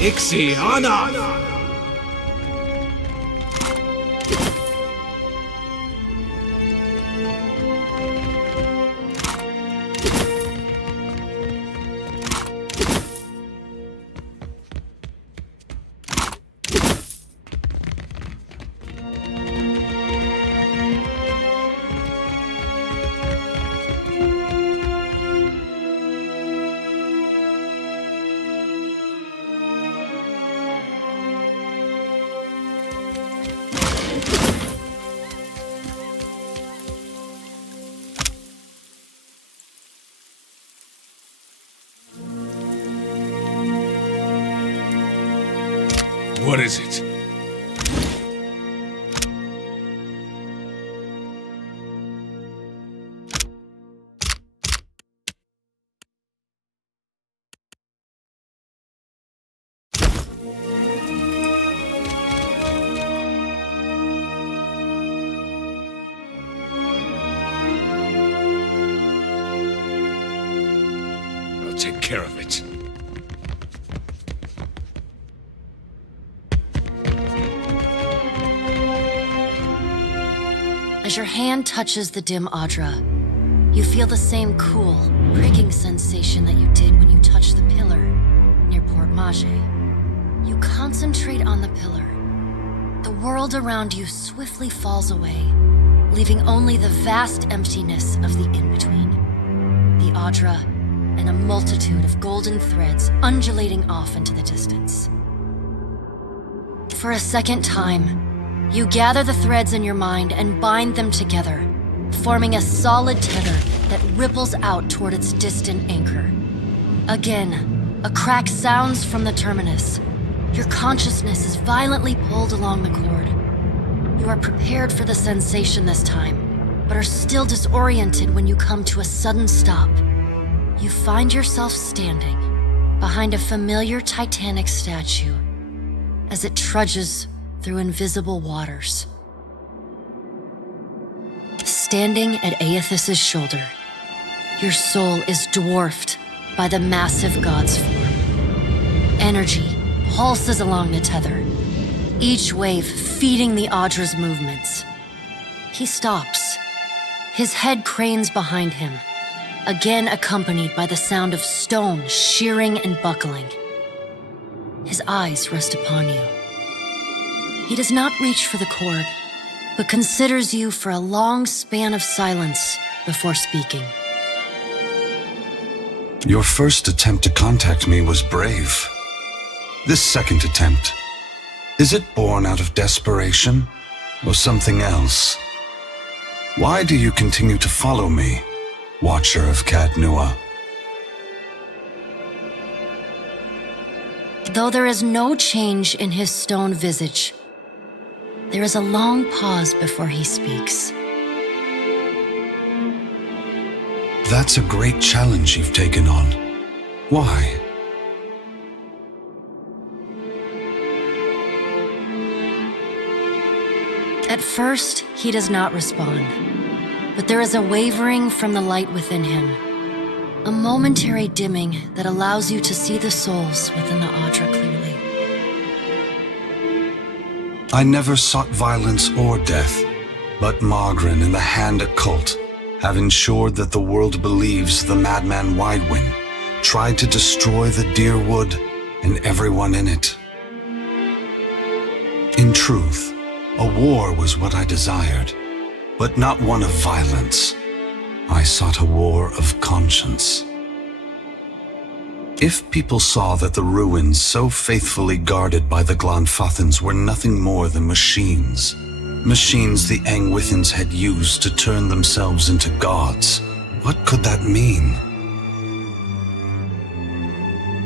Ixiana! What is it? I'll take care of it. As your hand touches the dim Audra, you feel the same cool, pricking sensation that you did when you touched the pillar near Port Mage. You concentrate on the pillar. The world around you swiftly falls away, leaving only the vast emptiness of the in-between. The Audra and a multitude of golden threads undulating off into the distance. For a second time, you gather the threads in your mind and bind them together, forming a solid tether that ripples out toward its distant anchor. Again, a crack sounds from the terminus. Your consciousness is violently pulled along the cord. You are prepared for the sensation this time, but are still disoriented when you come to a sudden stop. You find yourself standing behind a familiar Titanic statue as it trudges through invisible waters. Standing at Eothas' shoulder, your soul is dwarfed by the massive god's form. Energy pulses along the tether, each wave feeding the Audra's movements. He stops. His head cranes behind him, again accompanied by the sound of stone shearing and buckling. His eyes rest upon you. He does not reach for the cord, but considers you for a long span of silence before speaking. Your first attempt to contact me was brave. This second attempt, is it born out of desperation or something else? Why do you continue to follow me, Watcher of Cadnua? Though there is no change in his stone visage, there is a long pause before he speaks. That's a great challenge you've taken on. Why? At first, he does not respond, but there is a wavering from the light within him, a momentary dimming that allows you to see the souls within the Audra clearly. I never sought violence or death, but Margren and the Hand Occult have ensured that the world believes the madman Widewind tried to destroy the Deerwood and everyone in it. In truth, a war was what I desired, but not one of violence. I sought a war of conscience. If people saw that the ruins so faithfully guarded by the Glanfathans were nothing more than machines the Angwithans had used to turn themselves into gods, what could that mean?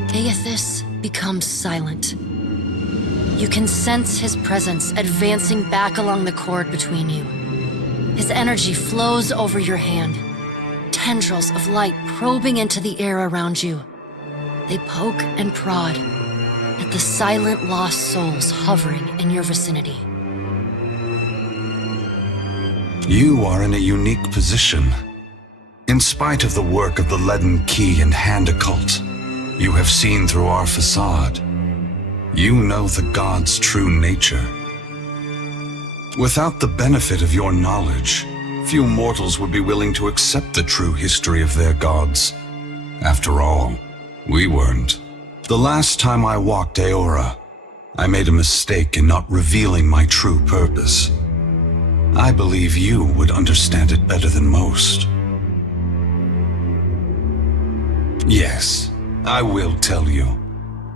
Eothas becomes silent. You can sense his presence advancing back along the cord between you. His energy flows over your hand, tendrils of light probing into the air around you. They poke and prod at the silent lost souls hovering in your vicinity. You are in a unique position. In spite of the work of the leaden key and hand occult you have seen through our facade, you know the god's true nature. Without the benefit of your knowledge, few mortals would be willing to accept the true history of their gods. After all, we weren't. The last time I walked Eora, I made a mistake in not revealing my true purpose. I believe you would understand it better than most. Yes, I will tell you,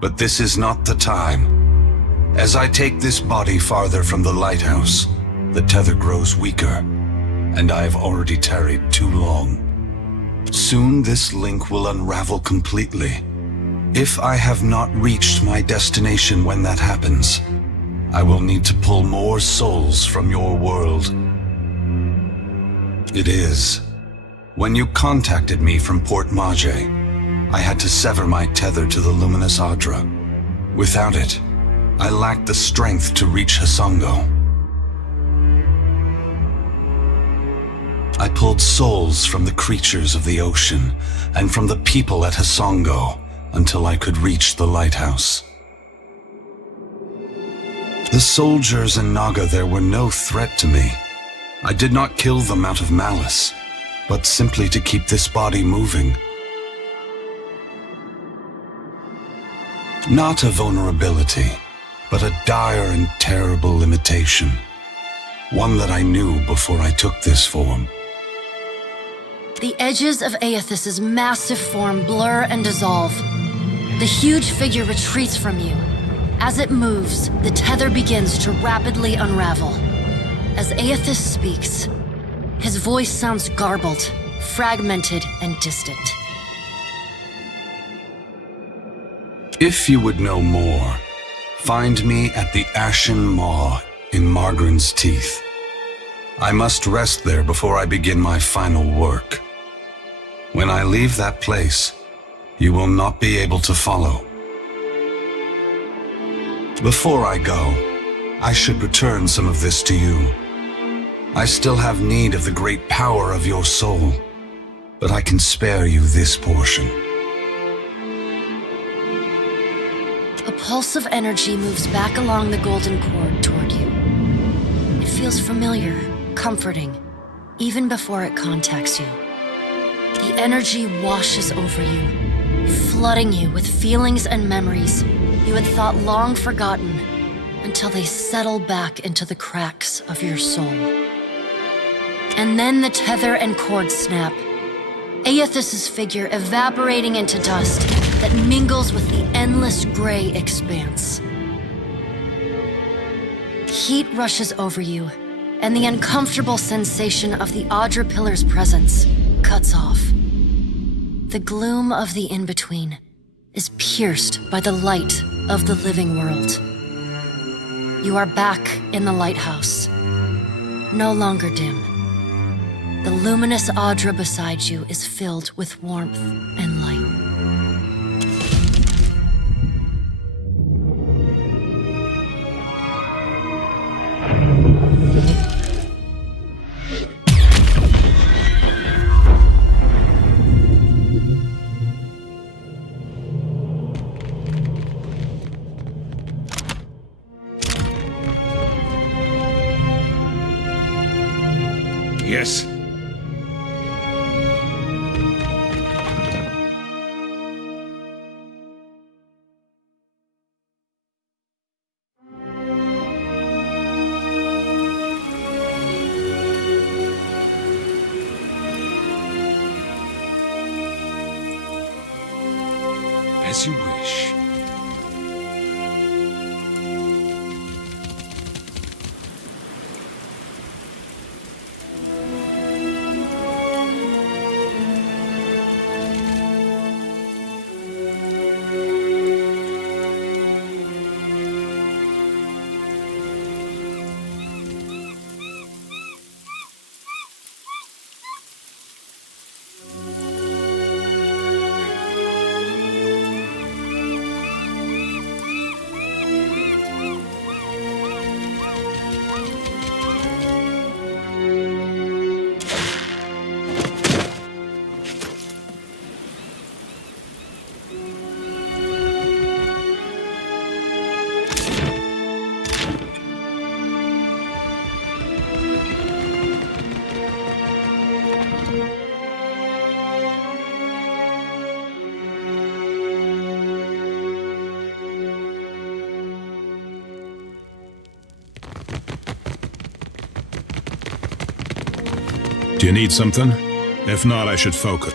but this is not the time. As I take this body farther from the lighthouse, the tether grows weaker, and I have already tarried too long. Soon this link will unravel completely. If I have not reached my destination when that happens, I will need to pull more souls from your world. It is. When you contacted me from Port Mage, I had to sever my tether to the luminous Adra. Without it, I lacked the strength to reach Hasongo. I pulled souls from the creatures of the ocean and from the people at Hasongo until I could reach the lighthouse. The soldiers and Naga there were no threat to me. I did not kill them out of malice, but simply to keep this body moving. Not a vulnerability, but a dire and terrible limitation. One that I knew before I took this form. The edges of Eothas' massive form blur and dissolve. The huge figure retreats from you. As it moves, the tether begins to rapidly unravel. As Eothas speaks, his voice sounds garbled, fragmented, and distant. If you would know more, find me at the Ashen Maw in Margren's Teeth. I must rest there before I begin my final work. When I leave that place, you will not be able to follow. Before I go, I should return some of this to you. I still have need of the great power of your soul, but I can spare you this portion. A pulse of energy moves back along the golden cord toward you. It feels familiar, comforting, even before it contacts you. The energy washes over you, flooding you with feelings and memories you had thought long forgotten until they settle back into the cracks of your soul. And then the tether and cord snap, Eothas' figure evaporating into dust that mingles with the endless gray expanse. Heat rushes over you, and the uncomfortable sensation of the Adra Pillar's presence cuts off. The gloom of the in-between is pierced by the light of the living world. You are back in the lighthouse, no longer dim. The luminous Adra beside you is filled with warmth and light. Yes? As you wish. Do you need something? If not, I should focus.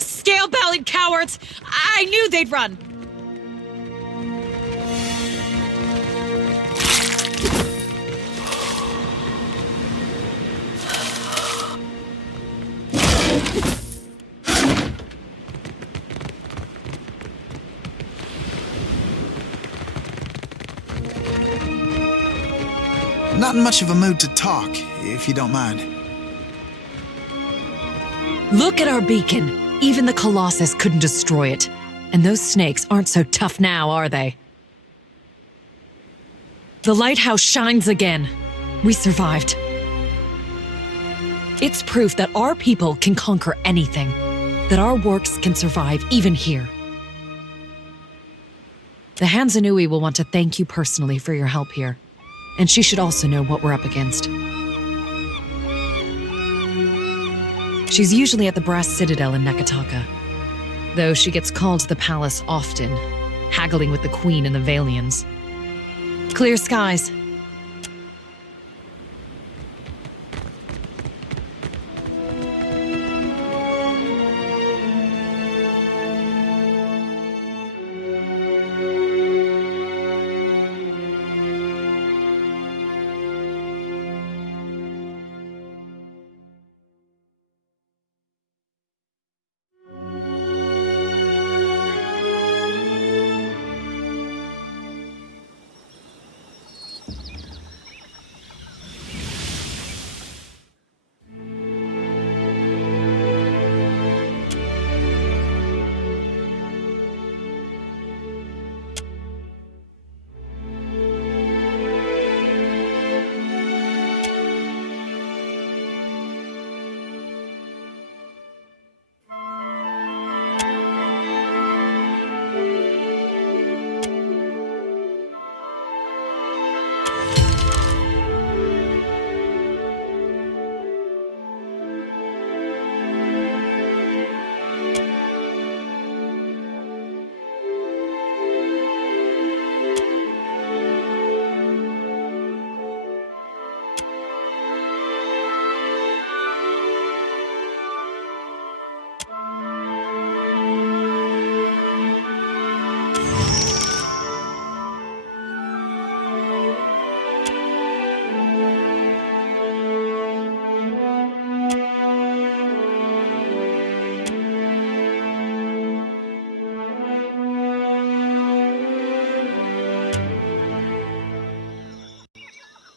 Scale-bellied cowards! I knew they'd run! Not in much of a mood to talk, if you don't mind. Look at our beacon. Even the Colossus couldn't destroy it. And those snakes aren't so tough now, are they? The lighthouse shines again. We survived. It's proof that our people can conquer anything. That our works can survive even here. The Hansanui will want to thank you personally for your help here. And she should also know what we're up against. She's usually at the Brass Citadel in Nekataka, though she gets called to the palace often, haggling with the Queen and the Valians. Clear skies.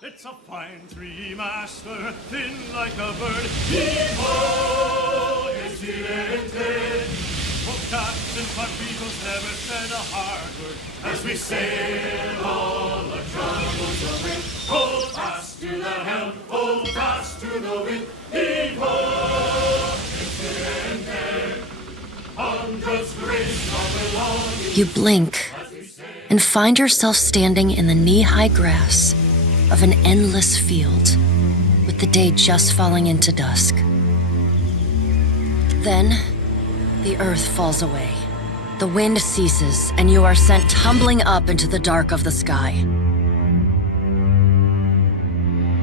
It's a fine three-master, thin like a bird. Vivo Excelente. For Captain Patritos never said a hard word. As we sail all our troubles away. Hold fast to the helm, hold fast to the wind. Vivo Excelente. Hundreds grace our belongings. You blink and find yourself standing in the knee-high grass of an endless field, with the day just falling into dusk. Then, the earth falls away. The wind ceases, and you are sent tumbling up into the dark of the sky.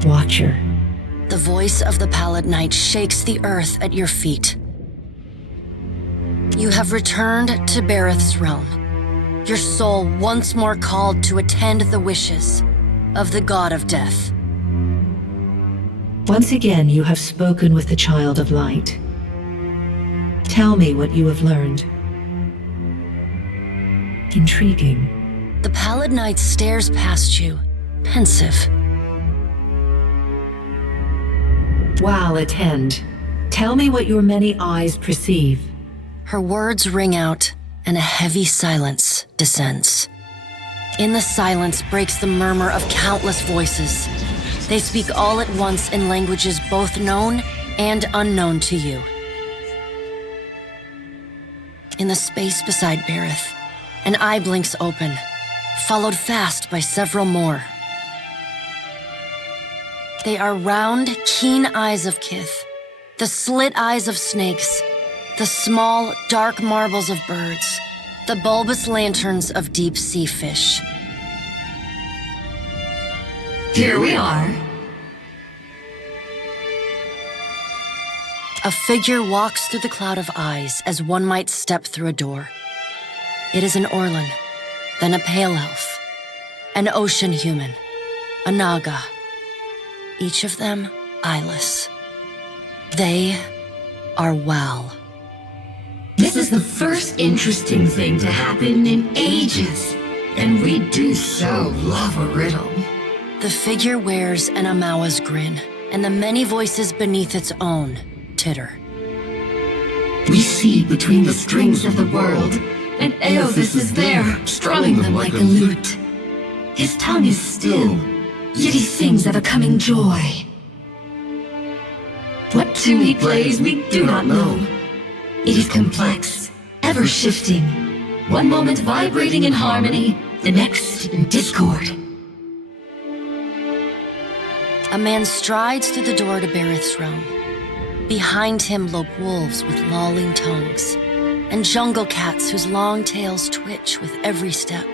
Watcher. The voice of the Pallid Knight shakes the earth at your feet. You have returned to Bareth's realm, your soul once more called to attend the wishes of the God of Death. Once again, you have spoken with the Child of Light. Tell me what you have learned. Intriguing. The Pallid Knight stares past you, pensive. While attend. Tell me what your many eyes perceive. Her words ring out, and a heavy silence descends. In the silence breaks the murmur of countless voices. They speak all at once in languages both known and unknown to you. In the space beside Berith, an eye blinks open, followed fast by several more. They are round, keen eyes of Kith, the slit eyes of snakes, the small, dark marbles of birds, the bulbous lanterns of deep-sea fish. Here we are. A figure walks through the cloud of eyes as one might step through a door. It is an Orlan, then a pale elf, an ocean human, a Naga, each of them eyeless. They are Wal. This is the first interesting thing to happen in ages, and we do so love a riddle. The figure wears an Amawa's grin, and the many voices beneath its own titter. We see between the strings of the world, and Eothas is there, strumming them like a lute. His tongue is still, yet he sings of a coming joy. What tune he plays, we do not know. It is complex, ever-shifting. One moment vibrating in harmony, the next in discord. A man strides through the door to Berith's realm. Behind him lope wolves with lolling tongues, and jungle cats whose long tails twitch with every step.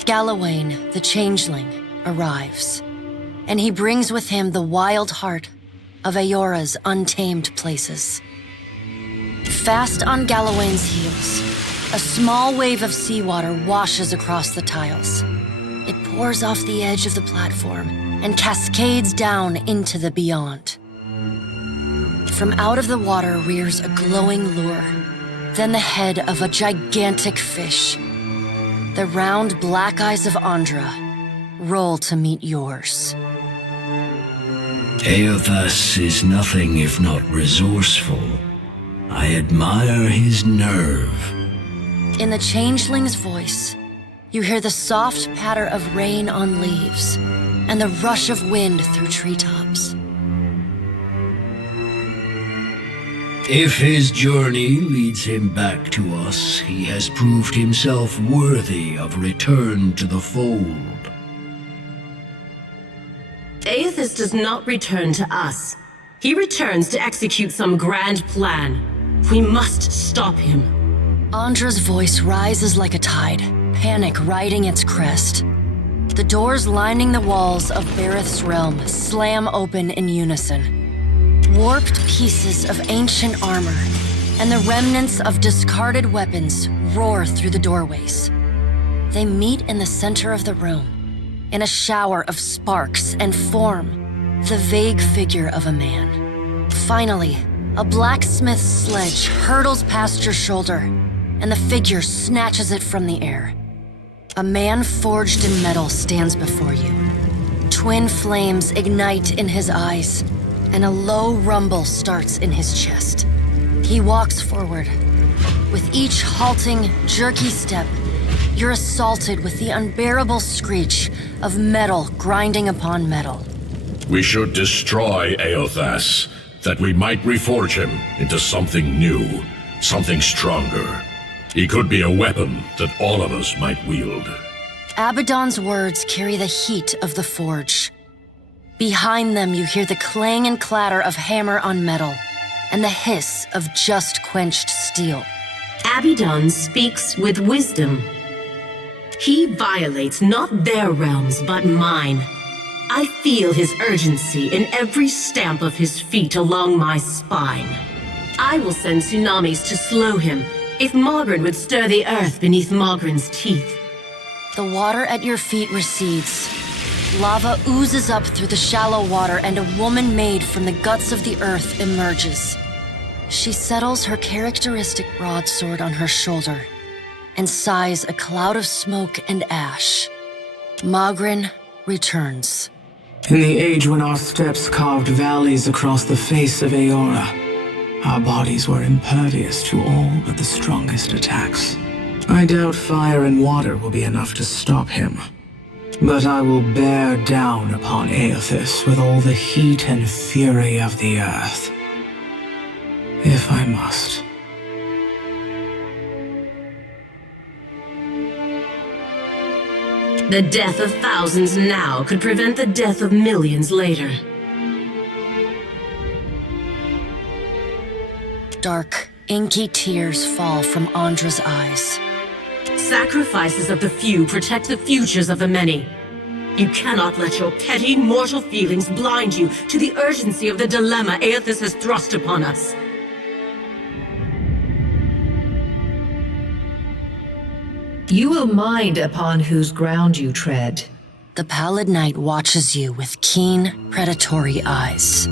Galawain, the changeling, arrives, and he brings with him the wild heart of Eora's untamed places. Fast on Galawain's heels, a small wave of seawater washes across the tiles. It pours off the edge of the platform and cascades down into the beyond. From out of the water rears a glowing lure, then the head of a gigantic fish. The round black eyes of Andra roll to meet yours. Eothas is nothing if not resourceful. I admire his nerve. In the changeling's voice, you hear the soft patter of rain on leaves and the rush of wind through treetops. If his journey leads him back to us, he has proved himself worthy of return to the fold. Eothas does not return to us. He returns to execute some grand plan. We must stop him. Andra's voice rises like a tide, panic riding its crest. The doors lining the walls of Berith's realm slam open in unison. Warped pieces of ancient armor and the remnants of discarded weapons roar through the doorways. They meet in the center of the room, in a shower of sparks, and form the vague figure of a man. Finally, a blacksmith's sledge hurtles past your shoulder, and the figure snatches it from the air. A man forged in metal stands before you. Twin flames ignite in his eyes, and a low rumble starts in his chest. He walks forward. With each halting, jerky step, you're assaulted with the unbearable screech of metal grinding upon metal. We should destroy Eothas, that we might reforge him into something new, something stronger. He could be a weapon that all of us might wield. Abaddon's words carry the heat of the forge. Behind them you hear the clang and clatter of hammer on metal, and the hiss of just quenched steel. Abaddon speaks with wisdom. He violates not their realms, but mine. I feel his urgency in every stamp of his feet along my spine. I will send tsunamis to slow him, if Mogren would stir the earth beneath Mogren's teeth. The water at your feet recedes. Lava oozes up through the shallow water, and a woman made from the guts of the earth emerges. She settles her characteristic broadsword on her shoulder and sighs a cloud of smoke and ash. Mogren returns. In the age when our steps carved valleys across the face of Eora, Our bodies were impervious to all but the strongest attacks. I doubt fire and water will be enough to stop him. But I will bear down upon Eothas with all the heat and fury of the earth. If I must. The death of thousands now could prevent the death of millions later. Dark, inky tears fall from Andra's eyes. Sacrifices of the few protect the futures of the many. You cannot let your petty mortal feelings blind you to the urgency of the dilemma Eothas has thrust upon us. You will mind upon whose ground you tread. The pallid night watches you with keen, predatory eyes.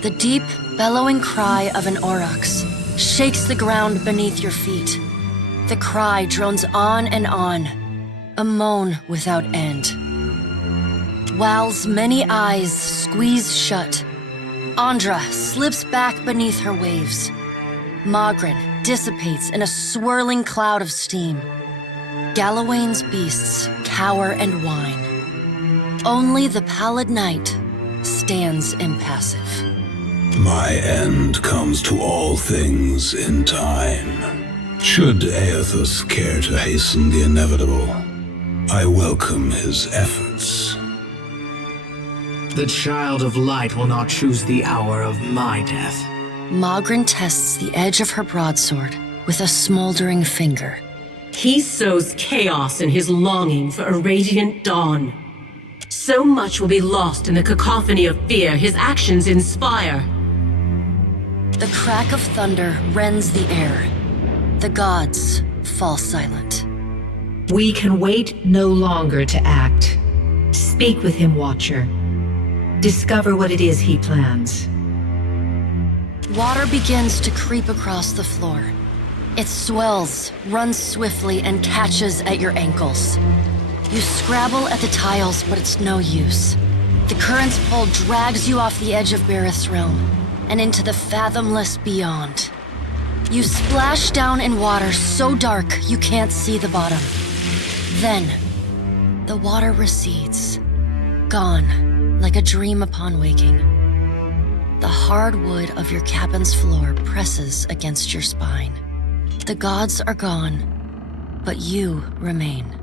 The deep, bellowing cry of an aurochs shakes the ground beneath your feet. The cry drones on and on, a moan without end. Wal's many eyes squeeze shut. Andra slips back beneath her waves. Magrin dissipates in a swirling cloud of steam. Galawain's beasts cower and whine. Only the pallid night stands impassive. My end comes to all things in time. Should Eothas care to hasten the inevitable, I welcome his efforts. The Child of Light will not choose the hour of my death. Magrin tests the edge of her broadsword with a smoldering finger. He sows chaos in his longing for a radiant dawn. So much will be lost in the cacophony of fear his actions inspire. The crack of thunder rends the air. The gods fall silent. We can wait no longer to act. Speak with him, Watcher. Discover what it is he plans. Water begins to creep across the floor. It swells, runs swiftly, and catches at your ankles. You scrabble at the tiles, but it's no use. The current's pull drags you off the edge of Barith's realm and into the fathomless beyond. You splash down in water so dark you can't see the bottom. Then, the water recedes, gone like a dream upon waking. The hard wood of your cabin's floor presses against your spine. The gods are gone, but you remain.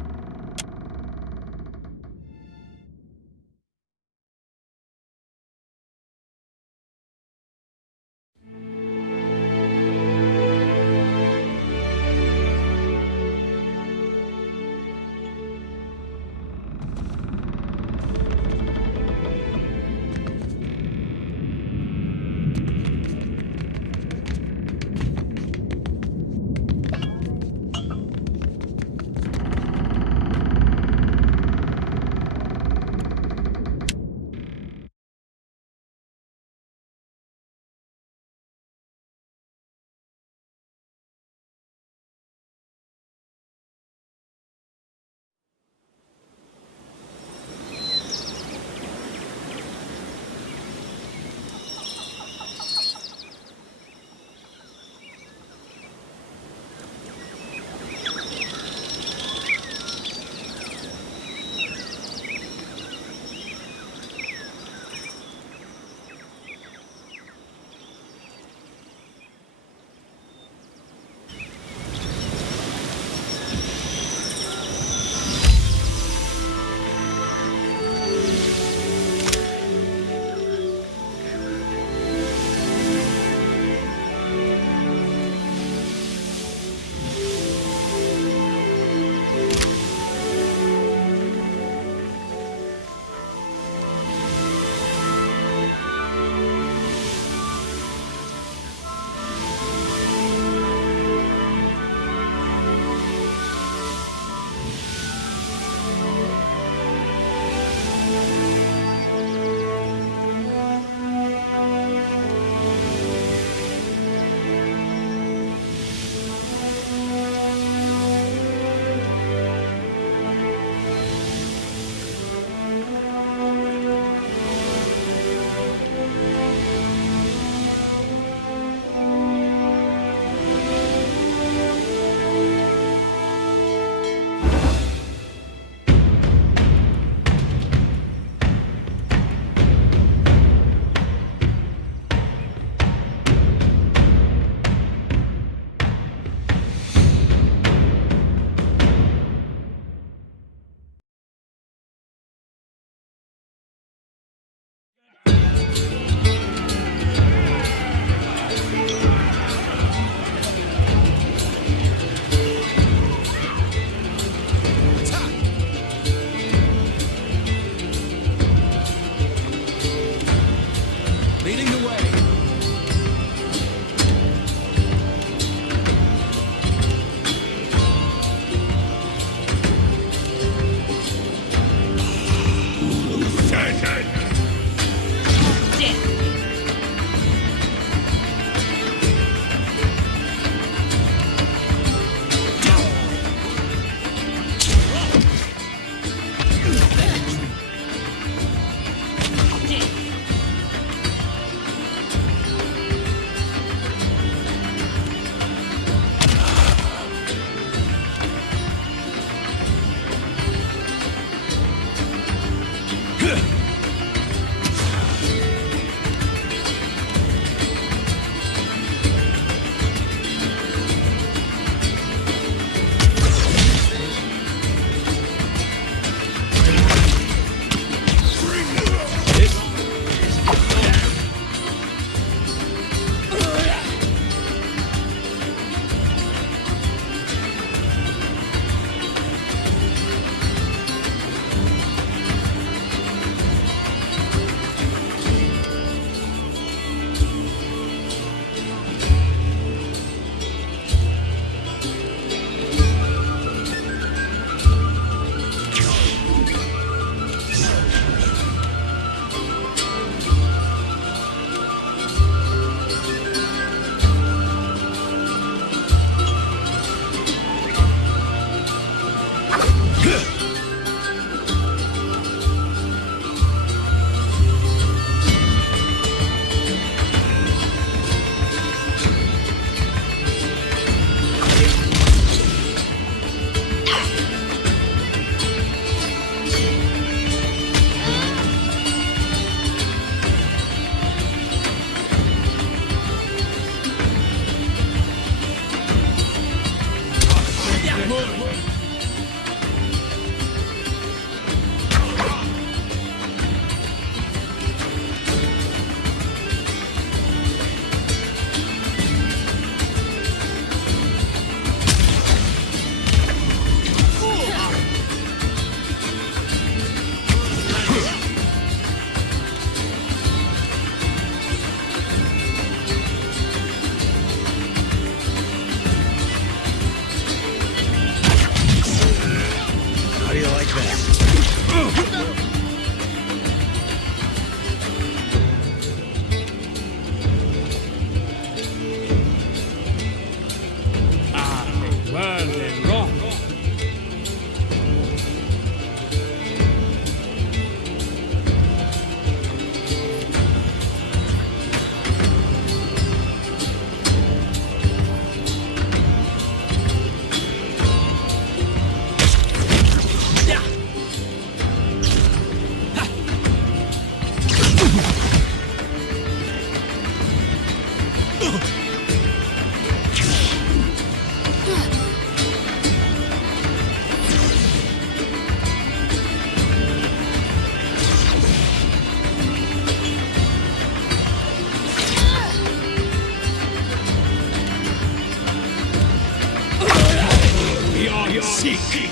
seek.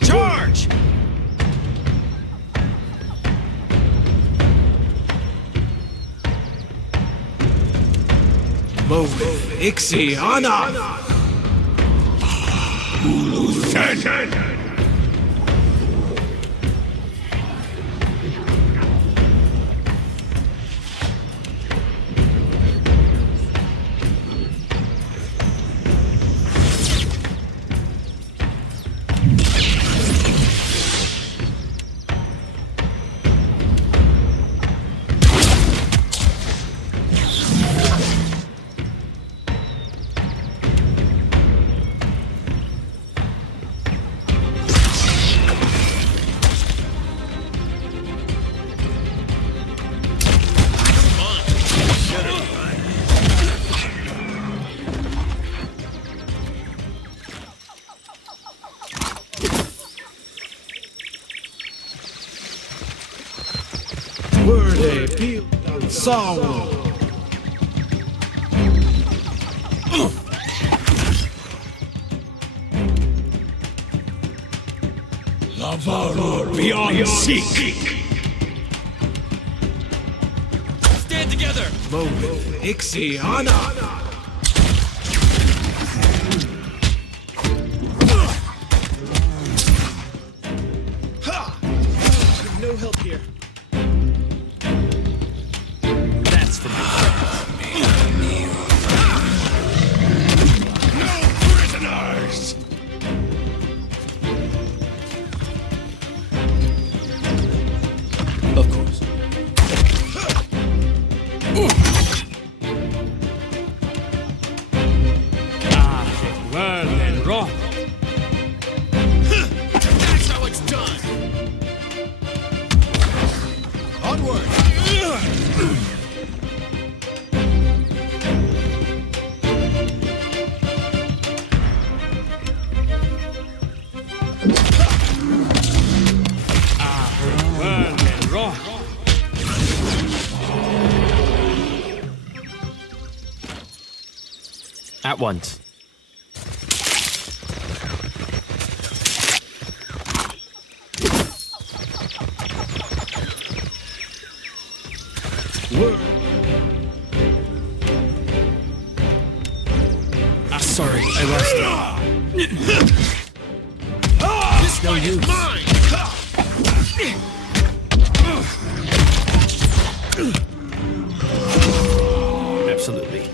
Charge! Move, Ixiana! Werde pil sorrow. Lavaro beyond seek. Stand together. Move, Ixiana. No help here. That's for my friends. No prisoners! Of course. Well and wrong. That's how it's done! Onward! Well and wrong. At once. Sorry, I lost it. This no use. Mine. Absolutely.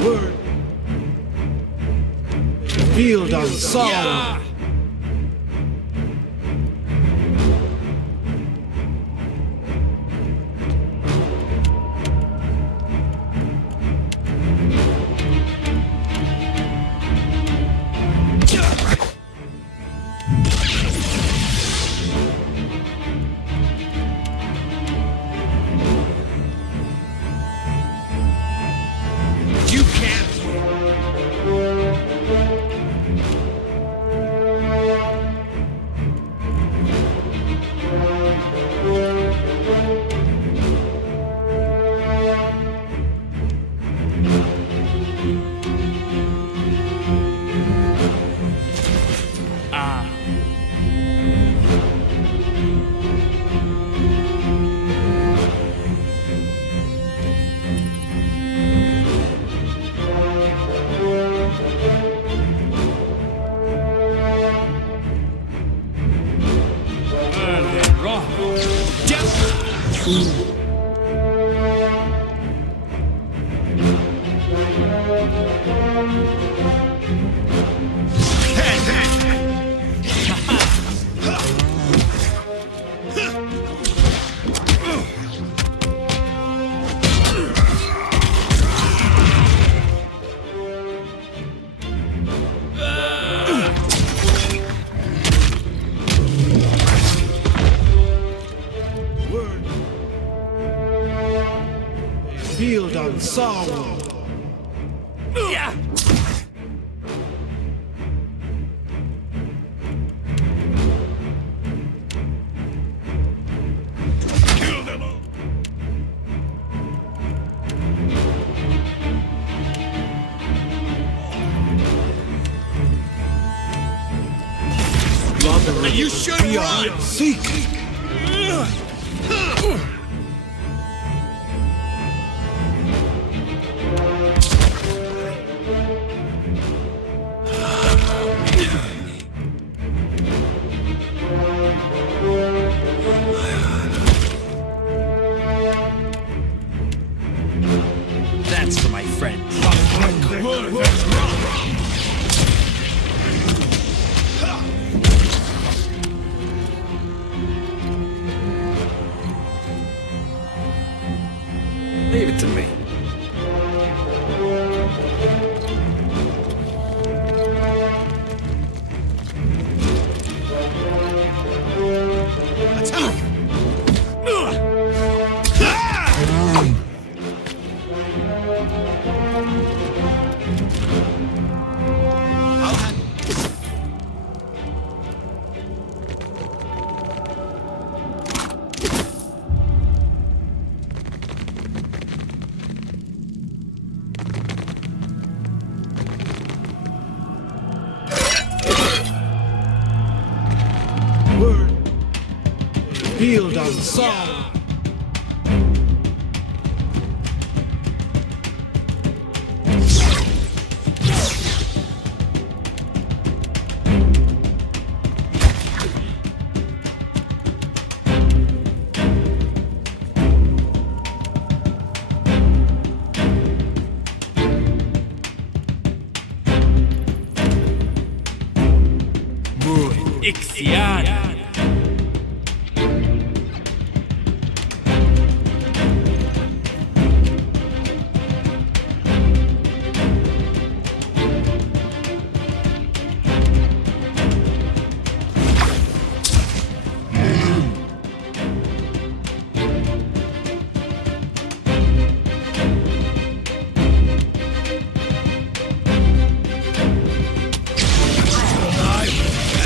Word. Field on Saul. You can't. Field on Saul. Yeah. Kill them all. You should run. Seek. That's for my friends. Leave it to me. Attack! build on sorrow. Ixiana.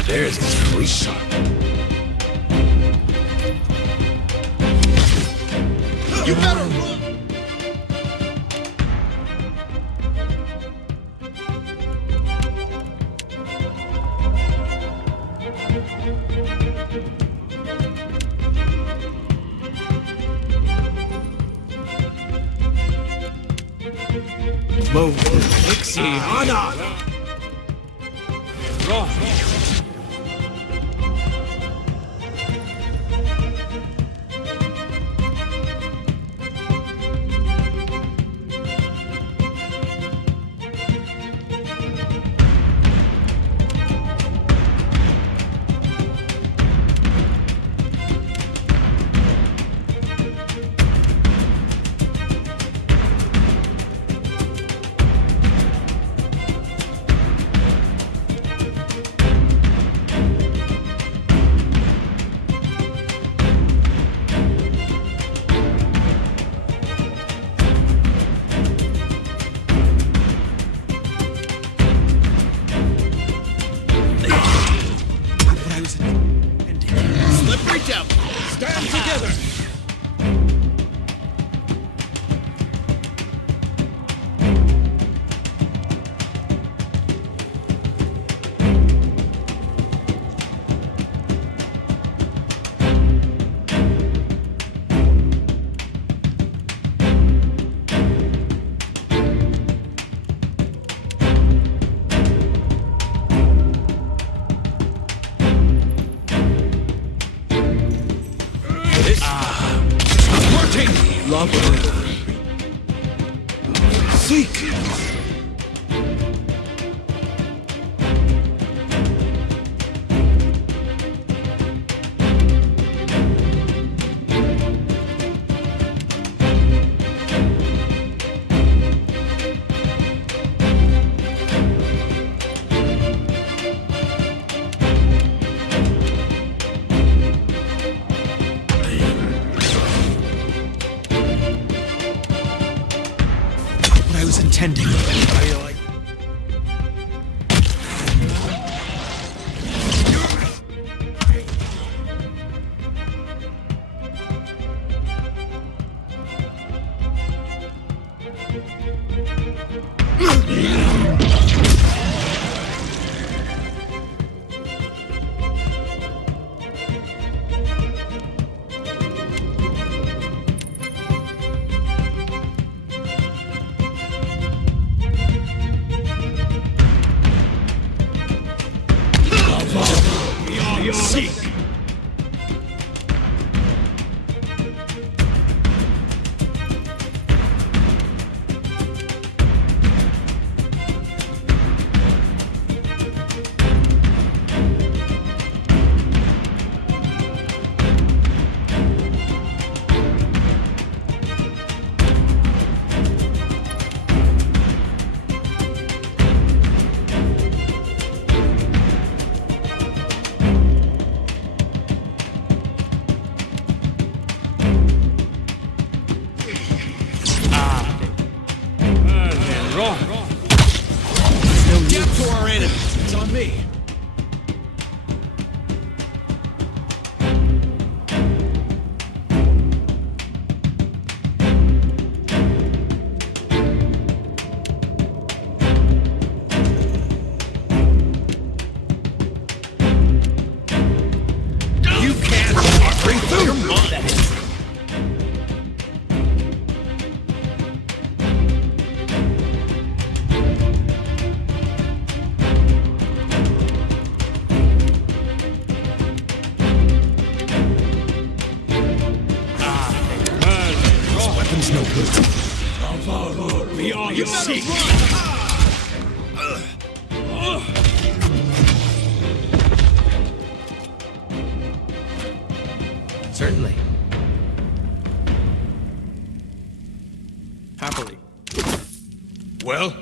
There's his creep shot. You better run! Move. Ixiana! Run! Slippery devil! Stand together! Lovely. Seek! I was intending. Seek! Beyond you seek. Certainly. Happily. Well?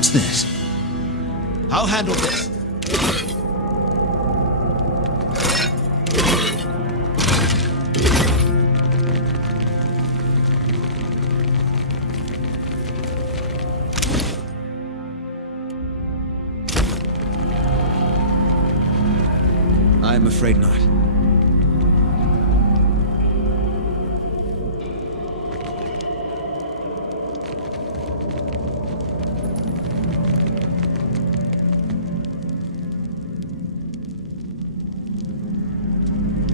What's this? I'll handle this. I'm afraid not.